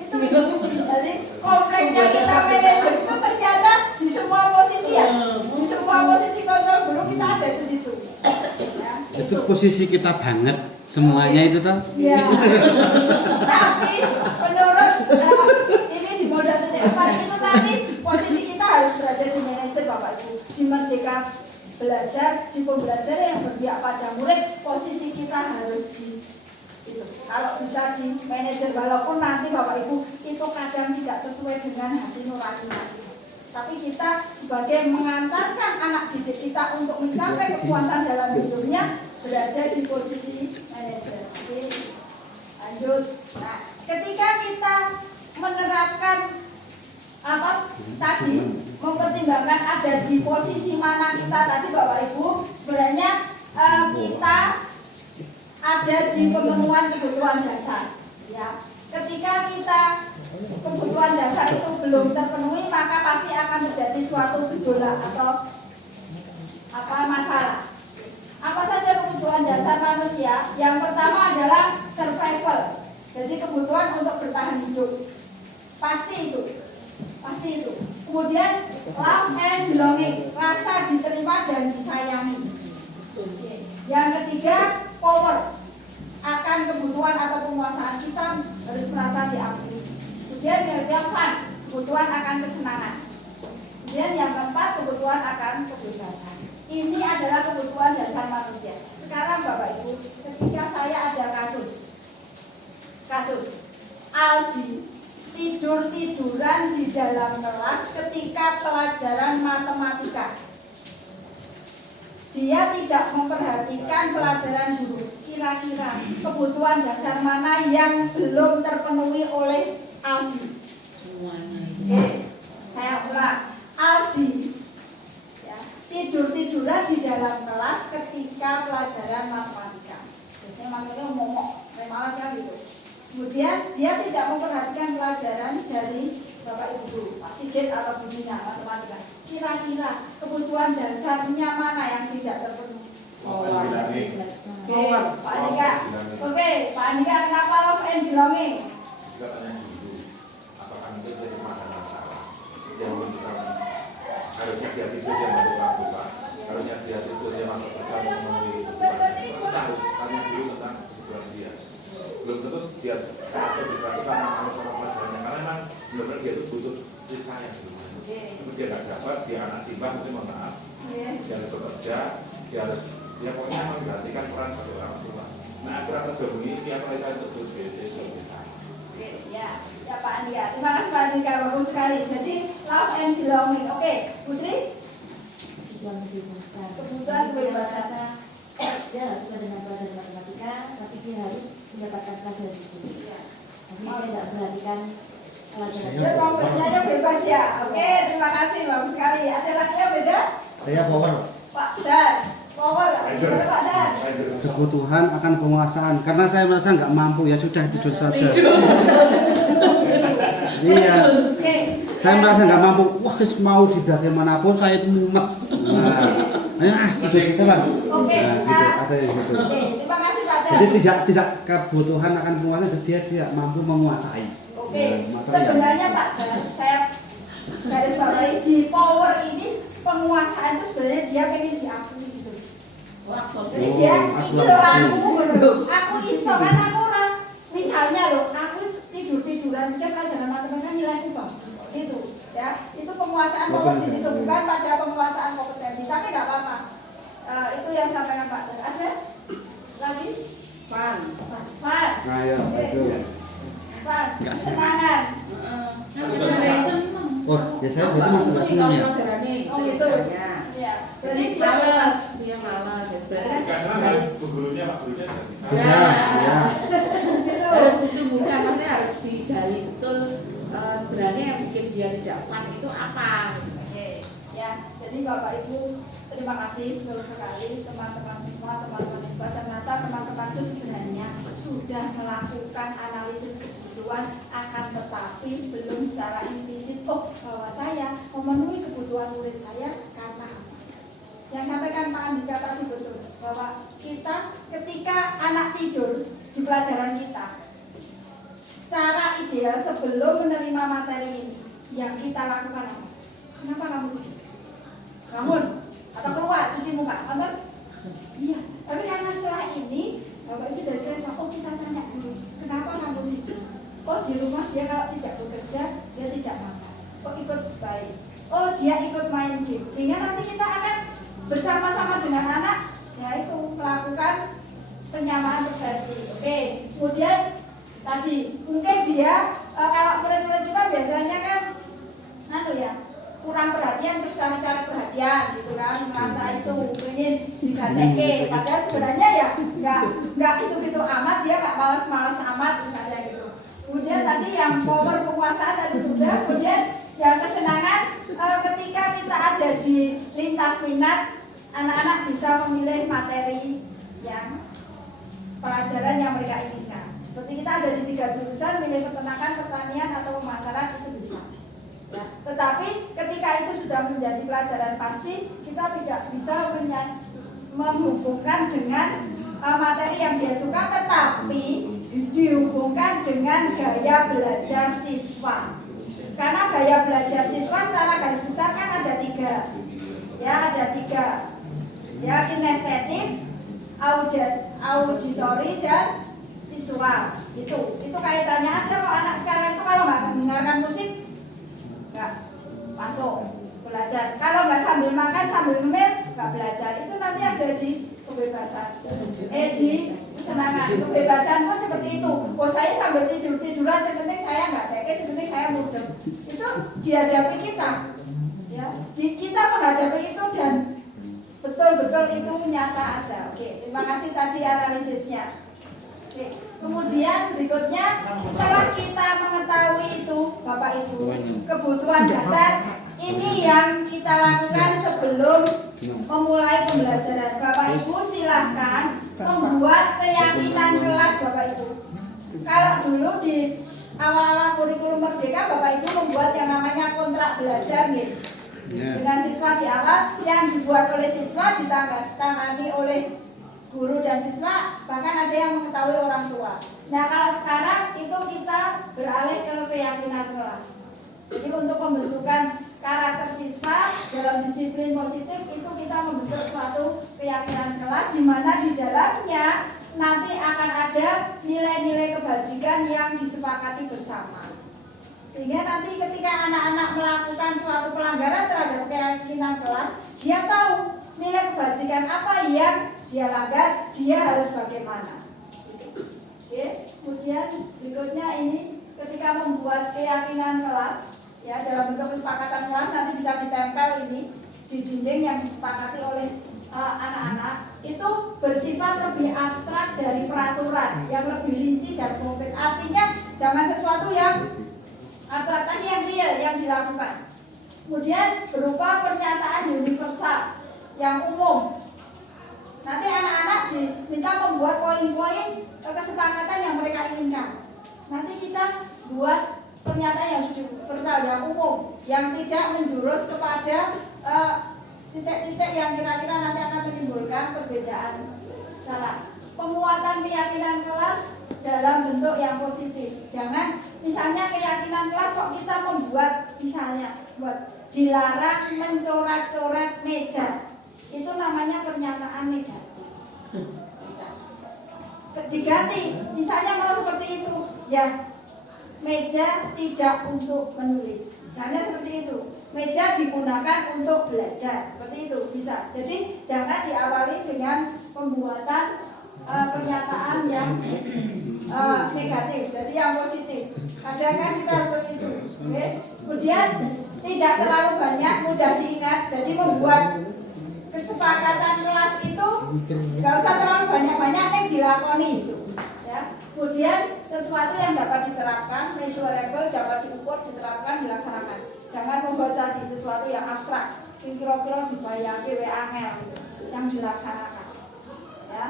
itu jadi kompleksnya kita manajer itu ternyata di semua posisi ya, di semua posisi kontrol guru kita ada di situ. Ya, Itu posisi kita banget semuanya itu toh. ya. Tapi menurut ini di modal apa itu nanti posisi kita harus berada di manajer Bapak Ibu, di Merdeka Belajar, di pembelajaran yang berpihak pada murid, posisi kita harus di itu. Kalau bisa di manajer, walaupun nanti Bapak Ibu itu kadang tidak sesuai dengan hati nurani kita. Tapi kita sebagai mengantarkan anak didik kita untuk mencapai kepuasan dalam hidupnya berada di posisi manajer. Oke, lanjut. Nah, ketika kita menerapkan apa tadi mempertimbangkan ada di posisi mana kita tadi Bapak Ibu, sebenarnya kita ada di pemenuhan kebutuhan dasar. Ya, ketika kita kebutuhan dasar itu belum terpenuhi, maka pasti akan terjadi suatu gejolak atau apa masalah. Apa saja kebutuhan dasar manusia? Yang pertama adalah survival. Jadi kebutuhan untuk bertahan hidup. Pasti itu. Kemudian love and belonging, rasa diterima dan disayangi. Yang ketiga, power, akan kebutuhan atau penguasaan kita harus merasa diakui. Kemudian yang ketiga, fun, kebutuhan akan kesenangan. Kemudian yang keempat, kebutuhan akan kebebasan. Ini adalah kebutuhan dasar manusia. Sekarang Bapak Ibu, ketika saya ada kasus Aldi tidur-tiduran di dalam kelas ketika pelajaran matematika. Dia tidak memperhatikan pelajaran guru. Kira-kira kebutuhan dasar mana yang belum terpenuhi oleh Aldi? Oke, saya ulang. Aldi ya, tidur-tiduran di dalam kelas ketika pelajaran matematika. Biasanya matematika momok, malas kan gitu. Kemudian dia tidak memperhatikan pelajaran dari Bapak Ibu, Pak Sigit atau Bu Dina, matematika. Kira-kira kebutuhan dasarnya mana yang tidak terpenuhi? Oke, Pak Andika. Oke, Pak Andika, kenapa love and belonging? Juga tanya dulu, apakah itu dia cuma ada masalah? Dia menunjukkan harusnya dia tidur dia baru lakukan, harusnya dia tidur dia masuk kerja memenuhi kebutuhan. Kita harus tanya dulu tentang kebutuhan dia. Belum tentu dia atau diperhatikan sama pelajarannya, karena memang benar-benar dia itu butuh kasih sayang. Tapi dia nggak dapat, dia anak simbah, mungkin mohon maaf. Dia harus bekerja, dia harus dia pokoknya memperhatikan peran sebagai orang tua. Nah, akhirnya terjadi tiap mereka itu berbeda. Ya, ya Pak Andi ya. Terima kasih Pak Andika, bagus sekali. Jadi love and belonging. Oke, Putri? Kebutuhan kebebasan. Dia nggak suka dengan pelajaran matematika, tapi dia harus mendapatkan pelajaran itu. Tapi dia tidak perhatikan pelajaran. Dia mau belajarnya bebas ya. Oke, terima kasih, bagus sekali. Ada lagi yang beda? Saya power. Pak Dan, power. Gimana Pak Dan? Kebutuhan akan penguasaan. Karena saya merasa nggak mampu, ya sudah tidur saja. Iya. Oke. Saya merasa nggak mampu. Wah, mau di bagaimanapun saya itu mumet. Nah, tidur saja lah. Oke. Nah, gitu. Ada yang gitu. Oke, terima kasih Pak Dan. Jadi tidak kebutuhan akan penguasaan, dia tidak mampu menguasai. Oke, Material. sebenarnya Pak Dan, saya garis bawahi di power ini penguasaan itu sebenarnya dia pengen diakui gitu. Jadi dia itu loh aku iso kan aku orang misalnya loh aku tiduran saya pelajaran matematika nilaiku bagus gitu ya, itu penguasaan power di situ, bukan pada penguasaan kompetensi, tapi nggak apa-apa. Itu yang sampaikan Pak Dan. Ada lagi? Fan. Nah, ya, itu. Fan. Nggak sih. Semangat. Oh, ya saya berarti masih nggak senang ya. Oh gitu. Ya. Berarti dia malas. Dia malas. Nggak senang harus gurunya, Pak gurunya nggak bisa. Bisa, ya. Gitu. Harus ditumbuhkan, maksudnya harus digali betul sebenarnya yang bikin dia tidak fun itu apa. Oke, ya. Jadi Bapak Ibu, terima kasih betul sekali teman-teman semua, teman-teman hebat. Ternyata teman-teman itu sebenarnya sudah melakukan analisis kebutuhan, akan tetapi belum secara implisit. Oh, bahwa saya memenuhi kebutuhan murid saya karena apa? Yang sampaikan Pak Andika tadi betul, bahwa kita ketika anak tidur di pelajaran kita, secara ideal sebelum menerima materi ini, yang kita lakukan apa? Kenapa kamu tidur? Bangun atau keluar cuci muka, nonton? Iya. Tapi karena setelah ini Bapak Ibu dari kerasa, oh kita tanya dulu, kenapa kamu tidur? Oh di rumah dia kalau tidak bekerja dia tidak makan. Oh ikut baik. Oh dia ikut main game. Sehingga nanti kita akan bersama-sama dengan anak, yaitu melakukan penyamaan persepsi. Oke. Kemudian tadi mungkin dia kalau murid-murid kita biasanya kan kurang perhatian terus cari-cari perhatian gitu kan, merasa itu ingin digandeke, padahal sebenarnya ya nggak gitu-gitu amat, dia nggak malas-malas amat misalnya gitu. Kemudian tadi yang power penguasaan tadi sudah, kemudian yang kesenangan ketika kita ada di lintas minat, anak-anak bisa memilih materi yang pelajaran yang mereka inginkan. Seperti kita ada di 3 jurusan, milih peternakan, pertanian atau pemasaran itu bisa. Ya, tetapi ketika itu sudah menjadi pelajaran pasti, kita tidak bisa menghubungkan dengan materi yang dia suka, tetapi dihubungkan dengan gaya belajar siswa. Karena gaya belajar siswa secara garis besar kan ada 3. Ya, ada 3. Ya, kinestetik, auditori dan visual. Itu kaitannya ada kok. Anak sekarang itu kalau nggak mendengarkan musik nggak masuk belajar. Kalau nggak sambil makan sambil ngemil nggak belajar. Itu nanti ada di kebebasan. Di kesenangan. Kebebasan pun seperti itu. Oh saya sambil tiduran, sepenting saya nggak teke, sepenting saya mudeng. Itu dihadapi kita. Ya, kita menghadapi itu dan betul-betul itu nyata ada. Oke, terima kasih tadi analisisnya. Oke. Kemudian berikutnya, setelah kita mengetahui itu Bapak Ibu, kebutuhan dasar ini yang kita lakukan sebelum memulai pembelajaran. Bapak Ibu silahkan membuat keyakinan kelas Bapak Ibu. Kalau dulu di awal-awal kurikulum Merdeka Bapak Ibu membuat yang namanya kontrak belajar gitu. Ya. Dengan siswa di awal yang dibuat oleh siswa ditangani oleh guru dan siswa, bahkan ada yang mengetahui orang tua. Nah kalau sekarang itu kita beralih ke keyakinan kelas. Jadi untuk pembentukan karakter siswa dalam disiplin positif itu kita membentuk suatu keyakinan kelas di mana di dalamnya nanti akan ada nilai-nilai kebajikan yang disepakati bersama. Sehingga nanti ketika anak-anak melakukan suatu pelanggaran terhadap keyakinan kelas, dia tahu nilai kebajikan apa yang dia langgar, dia harus bagaimana. Oke, kemudian berikutnya ini ketika membuat keyakinan kelas, ya dalam bentuk kesepakatan kelas nanti bisa ditempel ini di dinding yang disepakati oleh anak-anak, itu bersifat lebih abstrak dari peraturan yang lebih rinci dan konkret. Artinya jangan sesuatu yang abstrak tadi, yang real yang dilakukan. Kemudian berupa pernyataan universal yang umum. Nanti anak-anak diminta membuat poin-poin kesepakatan yang mereka inginkan. Nanti kita buat pernyataan yang universal, yang umum, yang tidak menjurus kepada titik-titik yang kira-kira nanti akan menimbulkan perbedaan cara. Penguatan keyakinan kelas dalam bentuk yang positif. Jangan misalnya keyakinan kelas kok kita membuat misalnya buat dilarang mencoret-coret meja. Itu namanya pernyataan negatif. Diganti, misalnya kalau seperti itu, ya meja tidak untuk menulis. Misalnya seperti itu. Meja digunakan untuk belajar, seperti itu bisa. Jadi jangan diawali dengan pembuatan pernyataan yang negatif, jadi yang positif. Kadang kan kita seperti itu. Oke. Kemudian tidak terlalu banyak, mudah diingat. Jadi membuat kesepakatan kelas itu nggak usah terlalu banyak-banyak yang dilakoni itu. Ya. Kemudian sesuatu yang dapat diterapkan, measurable, dapat diukur, diterapkan, dilaksanakan. Jangan membuat tadi sesuatu yang abstrak, yang kira-kira dibayangkan angel yang dilaksanakan. Ya.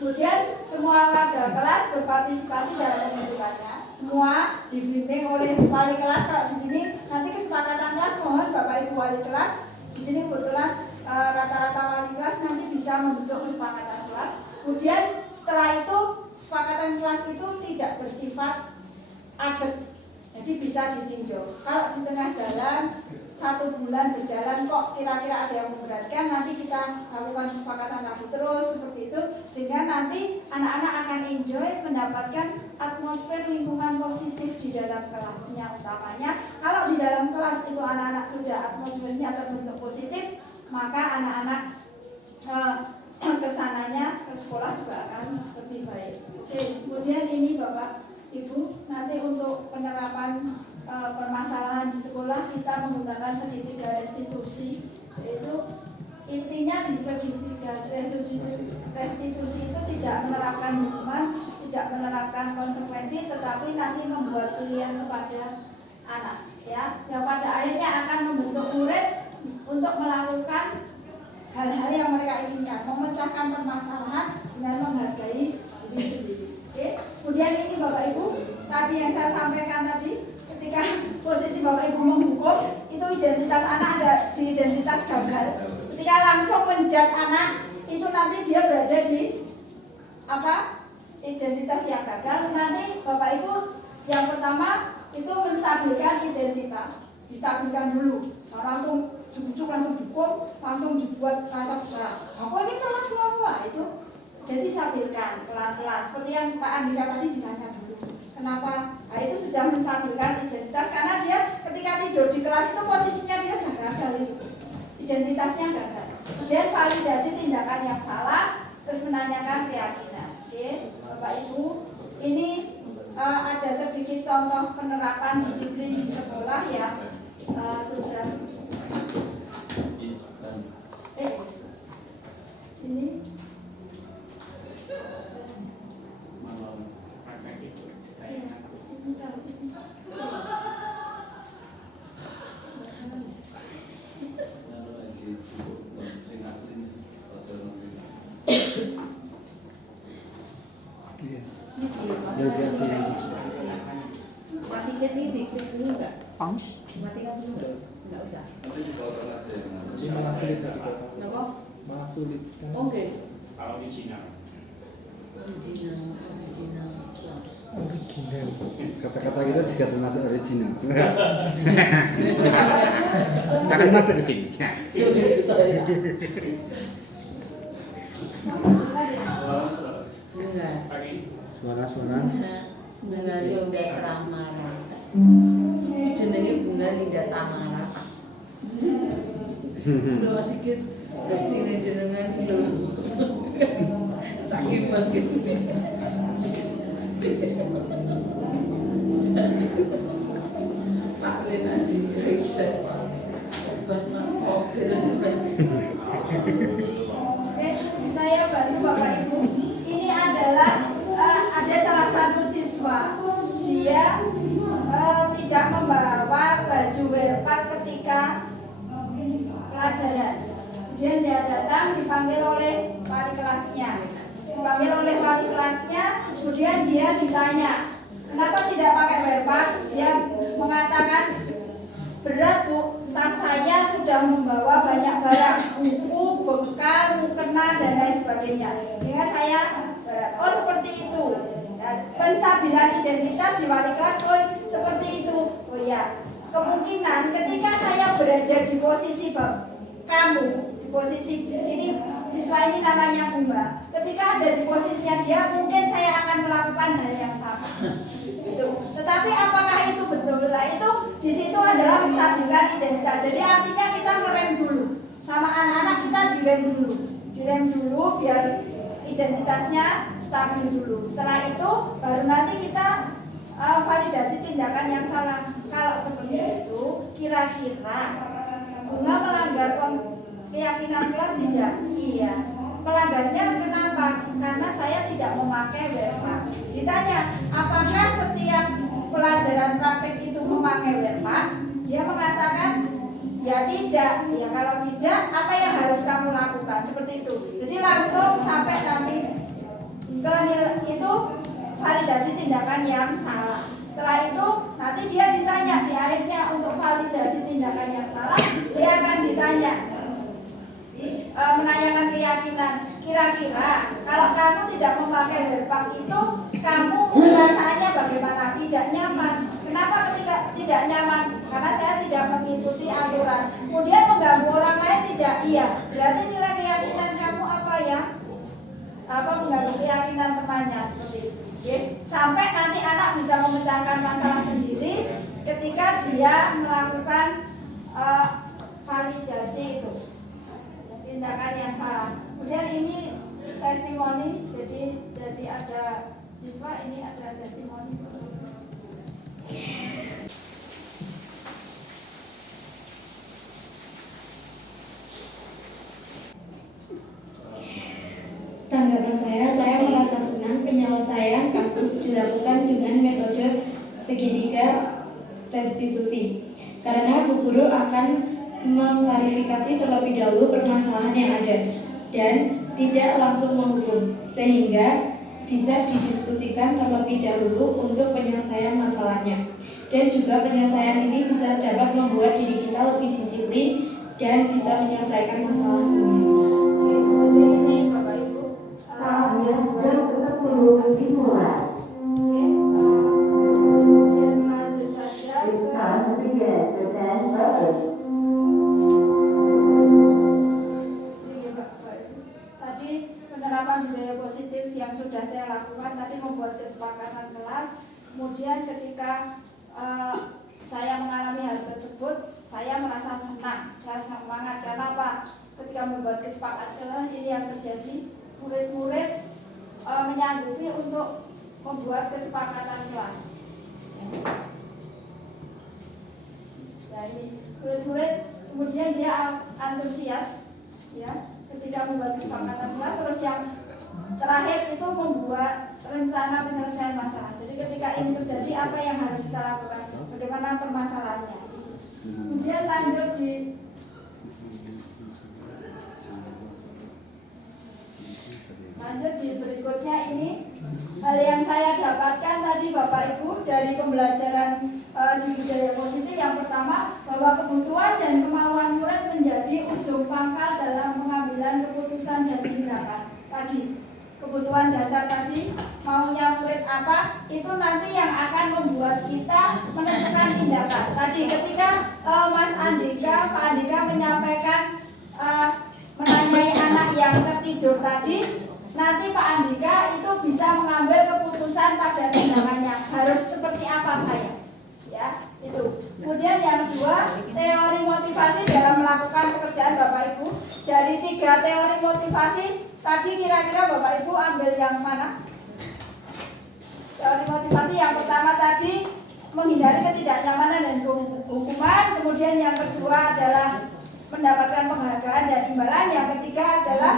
Kemudian semua warga kelas berpartisipasi dalam pembentukannya. Semua dibimbing oleh wali kelas. Kalau di sini nanti kesepakatan kelas, mohon Bapak Ibu wali kelas. Di sini kebetulan rata-rata wali kelas nanti bisa membentuk kesepakatan kelas. Kemudian setelah itu kesepakatan kelas itu tidak bersifat ajak. Jadi bisa ditinjau. Kalau di tengah jalan 1 bulan berjalan kok kira-kira ada yang memberatkan, nanti kita lakukan kesepakatan lagi terus seperti itu, sehingga nanti anak-anak akan enjoy mendapatkan atmosfer lingkungan positif di dalam kelasnya. Utamanya kalau di dalam kelas itu anak-anak sudah atmosfernya terbentuk positif, maka anak-anak kesananya ke sekolah juga akan lebih baik. Oke, kemudian ini Bapak Ibu, nanti untuk penerapan permasalahan di sekolah kita menggunakan segitiga restitusi, yaitu intinya di segitiga restitusi itu tidak menerapkan hukuman, tidak menerapkan konsekuensi, tetapi nanti membuat pilihan kepada anak, ya, yang pada akhirnya akan membentuk murid untuk melakukan hal-hal yang mereka inginkan, memecahkan permasalahan dengan menghargai diri sendiri. Oke. Kemudian ini Bapak Ibu, tadi yang saya sampaikan tadi, ketika posisi Bapak Ibu menghukum, itu identitas anak ada di identitas gagal. Ketika langsung menjat anak, itu nanti dia berada di apa? Identitas yang gagal. Nanti Bapak Ibu yang pertama itu menstabilkan identitas, distabilkan dulu. Nah, langsung cucuk langsung dihukum, langsung dibuat rasa besar. Apa ini telah apa itu? Jadi stabilkan pelan-pelan. Seperti yang Pak Andika tadi ditanya dulu. Kenapa? Nah, itu sudah menstabilkan identitas karena dia ketika tidur di kelas itu posisinya dia sudah gagal itu. Identitasnya gagal. Kemudian validasi tindakan yang salah, terus menanyakan keyakinan. Oke, Bapak Ibu, ini ada sedikit contoh penerapan disiplin di sekolah yang sudah ini Masih jadi diikut dulu nggak? Paus. Matikan dulu nggak usah. Nanti dipotong aja yang Ini malah sulit tadi Pak. Kenapa? Malah sulit. Oke. kalau di Cina. Original. Original. Kata-kata kita juga termasuk original. Akan masuk ke sini. Sulit sekali. Enggak. Suara-suara. Bunga Linda Tamara. Jenenge Bunga Linda Tamara. Lho sikit pestine jenengan lho. Tak banget. Pak Renadi kerja. Pas mobil. Oke, saya bantu Bapak Ibu. Ini adalah ada salah satu siswa, dia tidak membawa baju werpak ketika pelajaran. Kemudian dia datang dipanggil oleh wali kelasnya. Kemudian dia ditanya, kenapa tidak pakai werpak? Dia mengatakan, berat Bu, tas saya sudah membawa banyak barang, buku, bekal, mukena, dan lain sebagainya. Sehingga saya berat. Oh seperti itu. Dan penstabilan identitas di wali kelas, oh seperti itu. Oh ya, kemungkinan ketika saya berada di posisi kamu, di posisi ini siswa ini namanya Bunga. Ketika ada di posisinya dia, mungkin saya akan melakukan hal yang sama. Itu. Tetapi apakah itu betul? Lah itu di situ adalah penstabilan identitas. Jadi artinya kita ngerem dulu. Sama anak-anak kita direm dulu biar identitasnya stabil dulu. Setelah itu baru nanti kita validasi tindakan yang salah. Kalau seperti itu, kira-kira Bunga melanggar keyakinan kelas tidak? Iya. Melanggarnya kenapa? Karena saya tidak memakai werpak. Ditanya, apakah setiap pelajaran praktek itu memakai werpak? Dia mengatakan, ya tidak. Ya kalau tidak, apa yang harus kamu lakukan? Seperti itu. Jadi langsung sampai nanti ke itu validasi tindakan yang salah. Setelah itu nanti dia ditanya di akhirnya untuk validasi tindakan yang salah, dia akan ditanya menanyakan keyakinan. Kira-kira kalau kamu tidak memakai werpak itu, kamu perasaannya bagaimana? Tidak nyaman. Kenapa ketika tidak nyaman? Karena saya tidak mengikuti aturan. Kemudian mengganggu orang lain tidak? Iya. Berarti nilai keyakinan kamu apa ya? Apa mengganggu keyakinan temannya seperti itu. Oke. Sampai nanti anak bisa memecahkan masalah sendiri ketika dia melakukan validasi itu. Tindakan yang salah. Kemudian ini testimoni, jadi ada siswa ini ada testimoni. Tanggapan saya merasa senang penyelesaian kasus dilakukan dengan metode segitiga restitusi. Karena Bu Guru akan mengklarifikasi terlebih dahulu permasalahan yang ada dan tidak langsung menghukum, sehingga bisa didiskusikan terlebih dahulu untuk penyelesaian masalahnya. Dan juga penyelesaian ini bisa dapat membuat diri kita lebih disiplin dan bisa menyelesaikan masalah sendiri. Ini Bapak Ibu, dimulai. Kemudian lanjut saja tadi penerapan budaya positif yang sudah saya lakukan tadi membuat kesepakatan kelas. Kemudian ketika saya mengalami hal tersebut, saya merasa senang, saya semangat. Karena apa? Ketika membuat kesepakatan kelas ini yang terjadi, murid-murid menyanggupi untuk membuat kesepakatan kelas. Ya, ini murid-murid kemudian dia antusias, ya, ketika membuat kesepakatan kelas. Terus yang terakhir itu membuat rencana penyelesaian masalah. Jadi ketika ini terjadi, apa yang harus kita lakukan? Bagaimana permasalahannya? Kemudian lanjut di berikutnya ini hal yang saya dapatkan tadi Bapak Ibu dari pembelajaran di budaya positif yang pertama bahwa kebutuhan dan kemauan murid menjadi ujung pangkal dalam pengambilan keputusan dan tindakan. Tadi kebutuhan dasar tadi, maunya murid apa, itu nanti yang akan membuat kita menentukan tindakan. Tadi ketika Mas Andika, Pak Andika menyampaikan menanyai anak yang tertidur tadi, nanti Pak Andika itu bisa mengambil keputusan pada tindakannya harus seperti apa saya, ya itu. Kemudian yang kedua, teori motivasi dalam melakukan pekerjaan Bapak Ibu. Dari 3 teori motivasi tadi kira-kira Bapak Ibu ambil yang mana? Teori motivasi yang pertama tadi menghindari ketidaknyamanan dan hukuman. Kemudian yang kedua adalah mendapatkan penghargaan dan imbalan. Yang ketiga adalah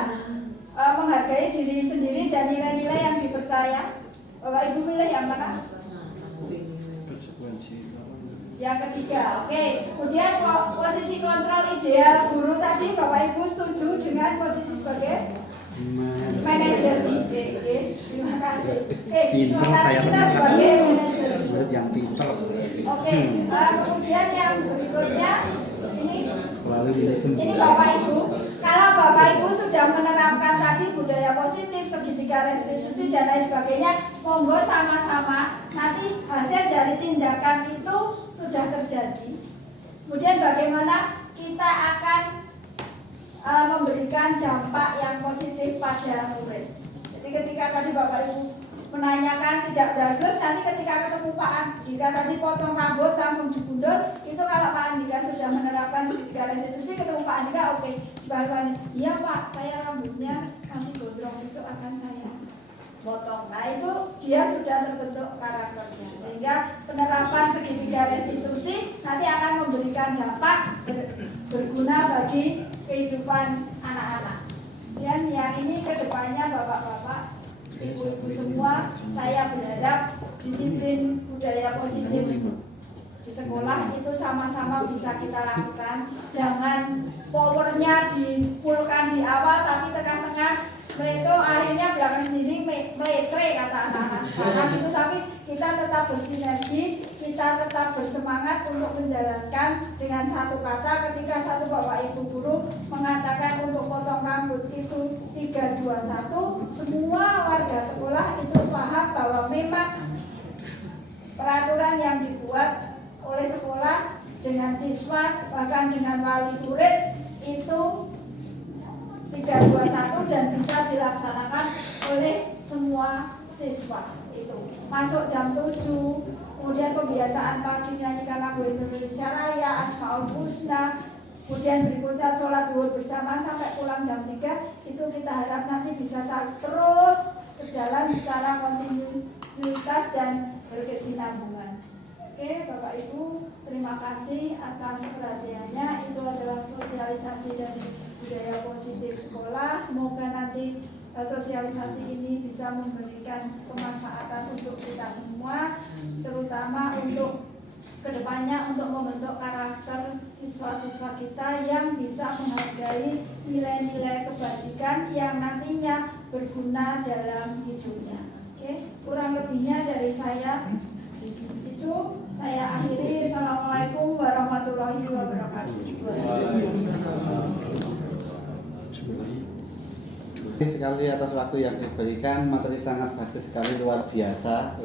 menghargai diri sendiri dan nilai-nilai yang dipercaya. Bapak Ibu pilih yang mana? Yang ketiga, oke. Kemudian posisi kontrol ideal guru tadi Bapak Ibu setuju dengan posisi sebagai manajer. Oke, terima kasih. Pinter saya kita sebagai manajer. murid yang pinter. Oke, kemudian yang berikutnya ini Selalu ini ini Bapak Ibu, kalau Bapak Ibu sudah menerapkan tadi budaya positif, segitiga restitusi dan lain sebagainya, monggo sama-sama nanti hasil dari tindakan itu sudah terjadi. Kemudian bagaimana kita akan memberikan dampak yang positif pada murid. Jadi ketika tadi Bapak Ibu menanyakan tidak brushless, nanti ketika ketemu Pak Andika tadi potong rambut langsung digundul, itu kalau Pak Andika sudah menerapkan segitiga restitusi, ketemu Pak Andika oke, bahkan iya Pak, saya rambutnya masih gondrong, besok akan saya potong. Nah itu dia sudah terbentuk karakternya, sehingga penerapan segitiga restitusi nanti akan memberikan dampak berguna bagi kehidupan anak-anak. Dan yang ini kedepannya Bapak-bapak, Ibu-ibu semua, saya berharap disiplin budaya positif di sekolah itu sama-sama bisa kita lakukan. Jangan powernya dipulkan di awal, tapi tengah-tengah mereka akhirnya belakang sendiri meletre kata anak-anak sekarang itu. Tapi kita tetap bersinergi, kita tetap bersemangat untuk menjalankan dengan satu kata. Ketika satu Bapak Ibu guru mengatakan untuk potong rambut itu 321, semua warga sekolah itu paham bahwa memang peraturan yang dibuat oleh sekolah dengan siswa bahkan dengan wali murid itu 321 dan bisa dilaksanakan oleh semua siswa. Itu masuk jam 7, kemudian kebiasaan pagi menyanyikan lagu Indonesia Raya, Asmaul Husna, kemudian berikutnya sholat zuhur bersama sampai pulang jam 3. Itu kita harap nanti bisa terus berjalan secara kontinuitas dan berkesinambungan. Oke, Bapak Ibu, terima kasih atas perhatiannya. Itu adalah sosialisasi dari budaya positif sekolah. Semoga nanti sosialisasi ini bisa memberikan kemanfaatan untuk kita semua, terutama untuk kedepannya untuk membentuk karakter siswa-siswa kita yang bisa menghargai nilai-nilai kebajikan yang nantinya berguna dalam hidupnya. Oke, kurang lebihnya dari saya itu saya akhiri. Assalamualaikum warahmatullahi wabarakatuh. Sekali atas waktu yang diberikan, materi sangat bagus sekali, luar biasa.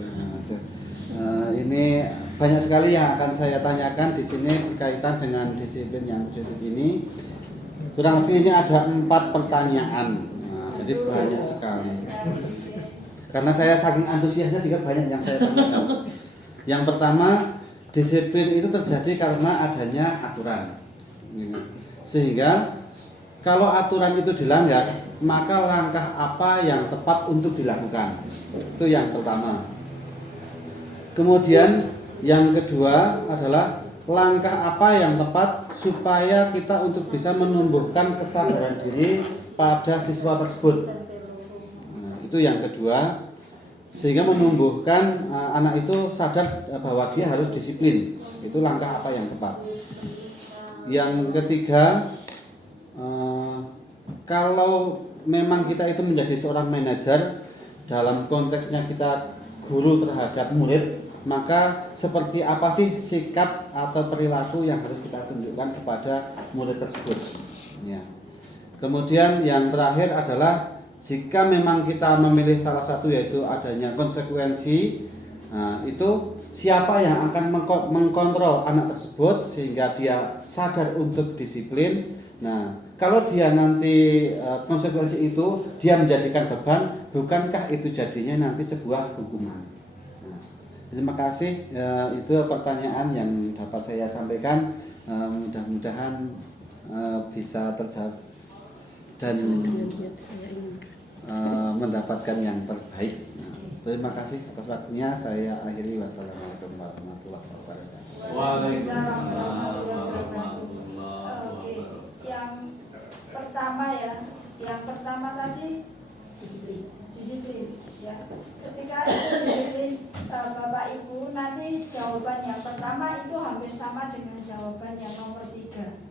Ini banyak sekali yang akan saya tanyakan di sini berkaitan dengan disiplin yang positif ini. Kurang lebih ini ada 4 pertanyaan, jadi banyak sekali. Karena saya saking antusiasnya sehingga banyak yang saya tanyakan. Yang pertama, disiplin itu terjadi karena adanya aturan. Sehingga kalau aturan itu dilanggar, maka langkah apa yang tepat untuk dilakukan? Itu yang pertama. Kemudian yang kedua adalah langkah apa yang tepat supaya kita untuk bisa menumbuhkan kesadaran diri pada siswa tersebut. Itu yang kedua, sehingga menumbuhkan anak itu sadar bahwa dia harus disiplin. Itu langkah apa yang tepat. Yang ketiga, kalau memang kita itu menjadi seorang manajer, dalam konteksnya kita guru terhadap murid, maka seperti apa sih sikap atau perilaku yang harus kita tunjukkan kepada murid tersebut. Ya. Kemudian yang terakhir adalah jika memang kita memilih salah satu yaitu adanya konsekuensi, nah, itu siapa yang akan mengkontrol anak tersebut sehingga dia sadar untuk disiplin. Nah, kalau dia nanti konsekuensi itu dia menjadikan beban, bukankah itu jadinya nanti sebuah hukuman? Nah, terima kasih. Itu pertanyaan yang dapat saya sampaikan. Mudah-mudahan bisa terjawab dan mendapatkan yang terbaik. Terima kasih atas waktunya. Saya akhiri. Wassalamualaikum warahmatullahi wabarakatuh. Waalaikumsalam warahmatullahi wabarakatuh. Yang pertama tadi disiplin. Ya. Ketika itu disiplin, Bapak Ibu, nanti jawaban yang pertama itu hampir sama dengan jawaban yang nomor 3.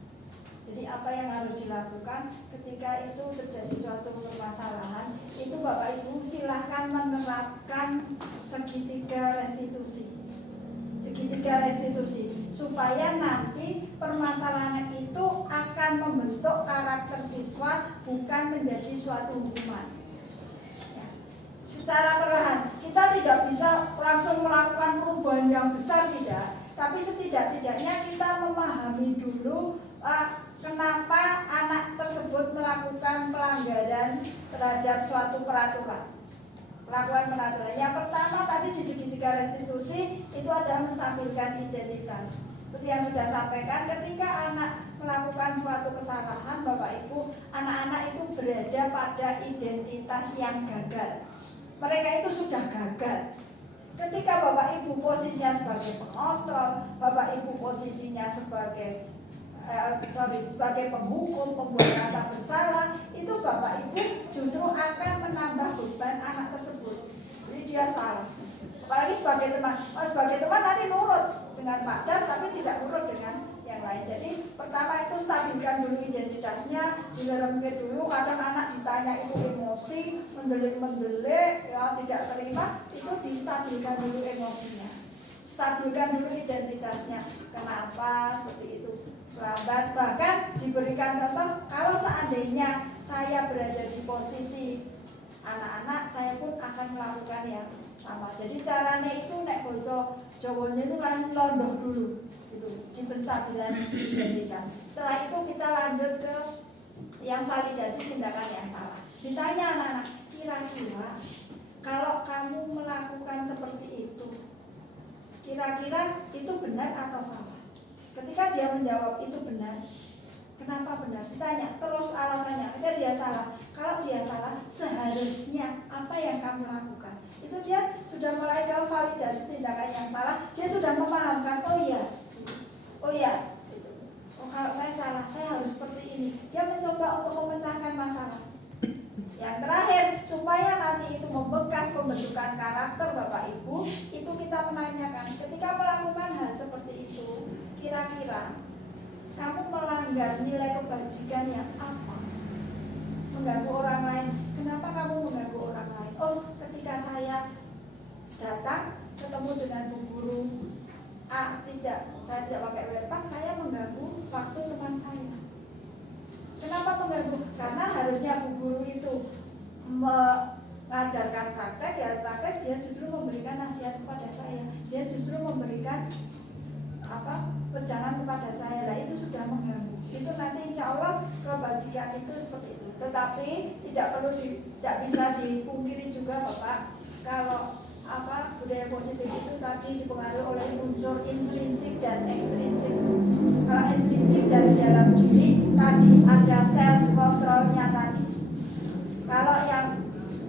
Jadi apa yang harus dilakukan ketika itu terjadi suatu permasalahan, itu Bapak Ibu silahkan menerapkan segitiga restitusi supaya nanti permasalahan itu akan membentuk karakter siswa, bukan menjadi suatu hukuman. Ya. Secara perlahan, kita tidak bisa langsung melakukan perubahan yang besar, tidak, tapi setidak-tidaknya kita memahami dulu kenapa anak tersebut melakukan pelanggaran terhadap suatu peraturan. Yang pertama tadi di segitiga restitusi itu adalah menstabilkan identitas. Seperti yang sudah sampaikan, ketika anak melakukan suatu kesalahan, Bapak Ibu, anak-anak itu berada pada identitas yang gagal. Mereka itu sudah gagal. Ketika Bapak Ibu posisinya sebagai pengontrol, Bapak Ibu posisinya sebagai penghukum, pembuat rasa bersalah, itu Bapak Ibu justru akan menambah beban anak tersebut. Jadi dia salah. Apalagi sebagai teman nanti nurut dengan Pak Dar, tapi tidak nurut dengan yang lain. Jadi pertama itu stabilkan dulu identitasnya, dileremkan dulu. Kadang anak ditanya itu emosi, mendelik, ya tidak terima, itu distabilkan dulu emosinya. Stabilkan dulu identitasnya. Kenapa seperti itu? Lambat, bahkan diberikan contoh, kalau seandainya saya berada di posisi anak-anak, saya pun akan melakukan yang sama. Jadi caranya itu nek basa Jawanya itu lain londoh dulu, itu di penstabilan identitas. Setelah itu kita lanjut ke yang validasi tindakan yang salah. Ditanya anak-anak, kira-kira kalau kamu melakukan seperti itu, kira-kira itu benar atau salah? Ketika dia menjawab itu benar, kenapa benar? Ditanya terus alasannya. Ketika dia salah, kalau dia salah, seharusnya apa yang kamu lakukan? Itu dia sudah mulai ke validasi tindakan yang salah. Dia sudah memahamkan, oh iya. Kalau saya salah, saya harus seperti ini. Dia mencoba untuk memecahkan masalah. Yang terakhir, supaya nanti itu membekas pembentukan karakter Bapak Ibu, itu kita menanyakan, ketika melakukan hal seperti itu, kira-kira kamu melanggar nilai kebajikan yang apa? Mengganggu orang lain. Kenapa kamu mengganggu orang lain? Oh, ketika saya datang ketemu dengan Bu Guru saya tidak pakai wearpan, saya mengganggu waktu teman saya. Kenapa mengganggu? Karena harusnya Bu Guru itu mengajarkan praktek, ya praktek dia justru memberikan nasihat kepada saya. Dia justru memberikan pejangan kepada saya. Lah itu sudah mengganggu. Itu nanti insya Allah kebajikan itu seperti itu. Tetapi tidak bisa dipungkiri juga Bapak, kalau budaya positif itu tadi dipengaruhi oleh unsur intrinsik dan ekstrinsik. Kalau intrinsik dari dalam diri tadi ada self controlnya tadi. Kalau yang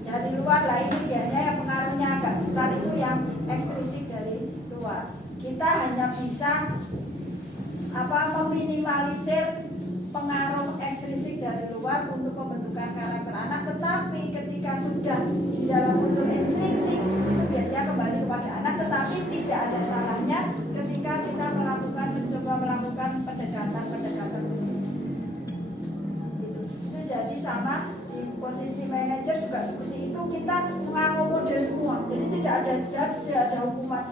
dari luar lah ini biasanya yang pengaruhnya agak besar, itu yang ekstrinsik dari luar. Kita hanya bisa meminimalisir pengaruh ekstrinsik dari luar untuk pembentukan karakter anak, tetapi ketika sudah di dalam unsur intrinsik itu biasanya kembali kepada anak, tetapi tidak ada salahnya ketika kita mencoba melakukan pendekatan sendiri. Itu jadi sama di posisi manajer juga seperti itu, kita mengakomodir semua, jadi tidak ada judge, tidak ada hukuman.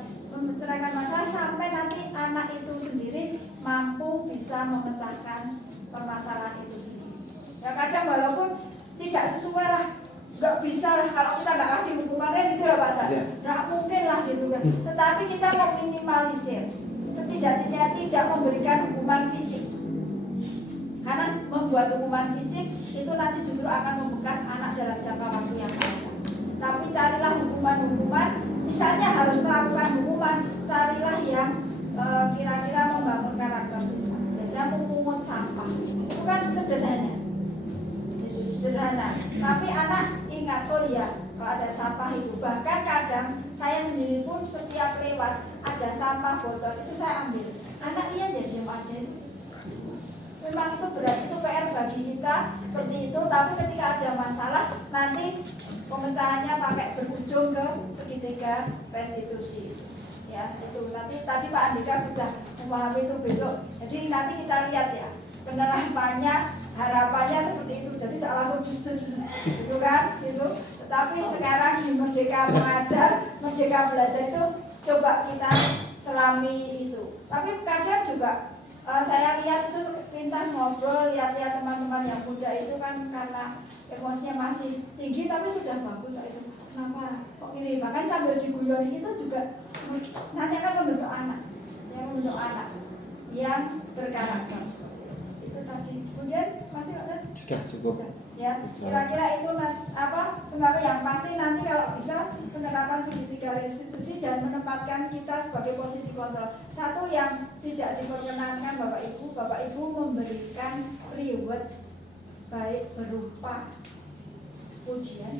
menceraikan masalah sampai nanti anak itu sendiri mampu bisa memecahkan permasalahan itu sendiri. Ya kadang walaupun tidak sesuai lah, nggak bisa lah kalau kita nggak kasih hukumannya gitu ya Pak Tan. Nggak mungkin lah gitu kan. Tetapi kita meminimalisir, setidak-tidaknya tidak memberikan hukuman fisik. Karena membuat hukuman fisik itu nanti justru akan membekas anak dalam jangka waktu yang panjang. Tapi carilah hukuman-hukuman, misalnya harus melakukan hukuman, carilah yang kira-kira membangun karakter siswa. Biasanya memungut sampah, itu kan sederhana. Itu sederhana. Tapi anak ingat, oh iya, kalau ada sampah itu. Bahkan kadang saya sendiri pun setiap lewat ada sampah botol itu saya ambil. Anak iya ya diam aja. Memang itu berat, itu PR bagi kita seperti itu. Tapi ketika ada masalah, nanti pemecahannya pakai berujung ke segitiga restitusi. Ya, itu nanti tadi Pak Andika sudah memahami itu besok. Jadi nanti kita lihat ya penerapannya, harapannya seperti itu. Jadi tidak langsung gitu kan, gitu. Tetapi sekarang di Merdeka Mengajar, Merdeka Belajar itu coba kita selami itu. Tapi kadang juga saya lihat itu sepintas ngobrol, lihat-lihat teman-teman yang muda itu kan karena emosinya masih tinggi tapi sudah bagus itu. Kenapa kok ini? Bahkan sambil diguyon itu juga nanti akan membentuk anak, yang berkarakter. Itu tadi. Kemudian masih ada? Sudah cukup. Ya, kira-kira itu kenapa yang pasti nanti kalau bisa penerapan segitiga restitusi dan menempatkan kita sebagai posisi kontrol. Satu yang tidak diperkenankan Bapak Ibu memberikan reward baik berupa pujian,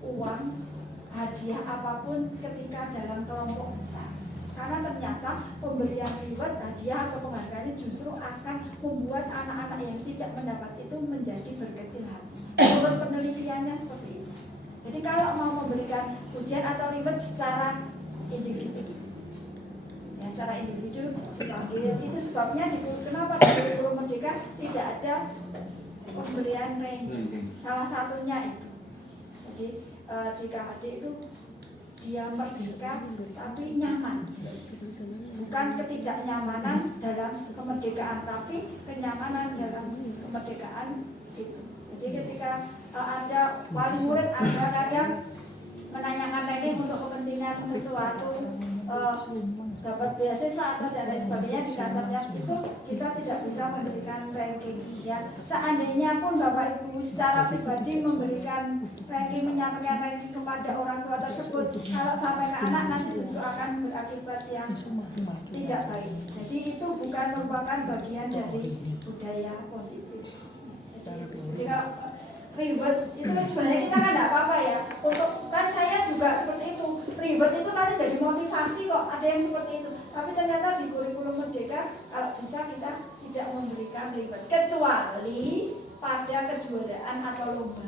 uang, hadiah apapun ketika dalam kelompok besar. Karena ternyata pemberian reward, hadiah atau penghargaan justru akan membuat anak-anak yang tidak mendapat itu menjadi berkecil hati. Menurut penelitiannya seperti itu. Jadi kalau mau memberikan pujian atau reward secara individu, ya secara individu dipanggil. Itu sebabnya kenapa di kurikulum Merdeka tidak ada pemberian ranking. Salah satunya itu. Jadi di KHD itu dia merdeka tapi nyaman, bukan ketidaknyamanan dalam kemerdekaan tapi kenyamanan dalam kemerdekaan itu. Jadi ketika ada wali murid ada kadang menanyakan ranking untuk kepentingan sesuatu, dapat beasiswa atau dan lain sebagainya di kantornya, itu kita tidak bisa memberikan ranking ya. Seandainya pun Bapak Ibu secara pribadi memberikan ranking, menyampaikan ranking kepada orang tua tersebut, kalau sampai ke anak nanti justru akan berakibat yang tidak baik. Jadi itu bukan merupakan bagian dari budaya positif. Jadi kalau reward itu kan sebenarnya kita kan tidak apa-apa ya. Untuk kan saya juga seperti itu. Reward itu nanti jadi motivasi kok, ada yang seperti itu. Tapi ternyata di kurikulum Merdeka kalau bisa kita tidak memberikan reward kecuali pada kejuaraan atau lomba.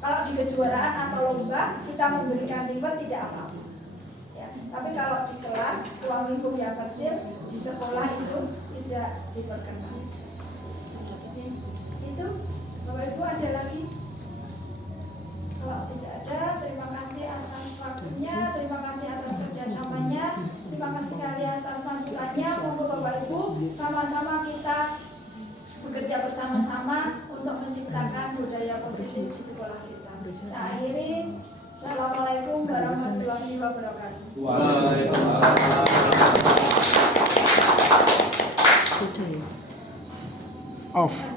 Kalau di kejuaraan atau lomba kita memberikan reward tidak apa-apa. Ya, tapi kalau di kelas ruang lingkup yang kecil di sekolah itu tidak diperkenankan. Itu Bapak Ibu ada lagi? Kalau tidak ada, terima kasih atas waktunya, terima kasih atas kerjasamanya, terima kasih sekali atas masukannya. Mohon Bapak Ibu sama-sama kita bekerja bersama-sama untuk menciptakan budaya positif di sekolah kita. Saya akhiri. Assalamualaikum warahmatullahi wabarakatuh. Waalaikumsalam. Off.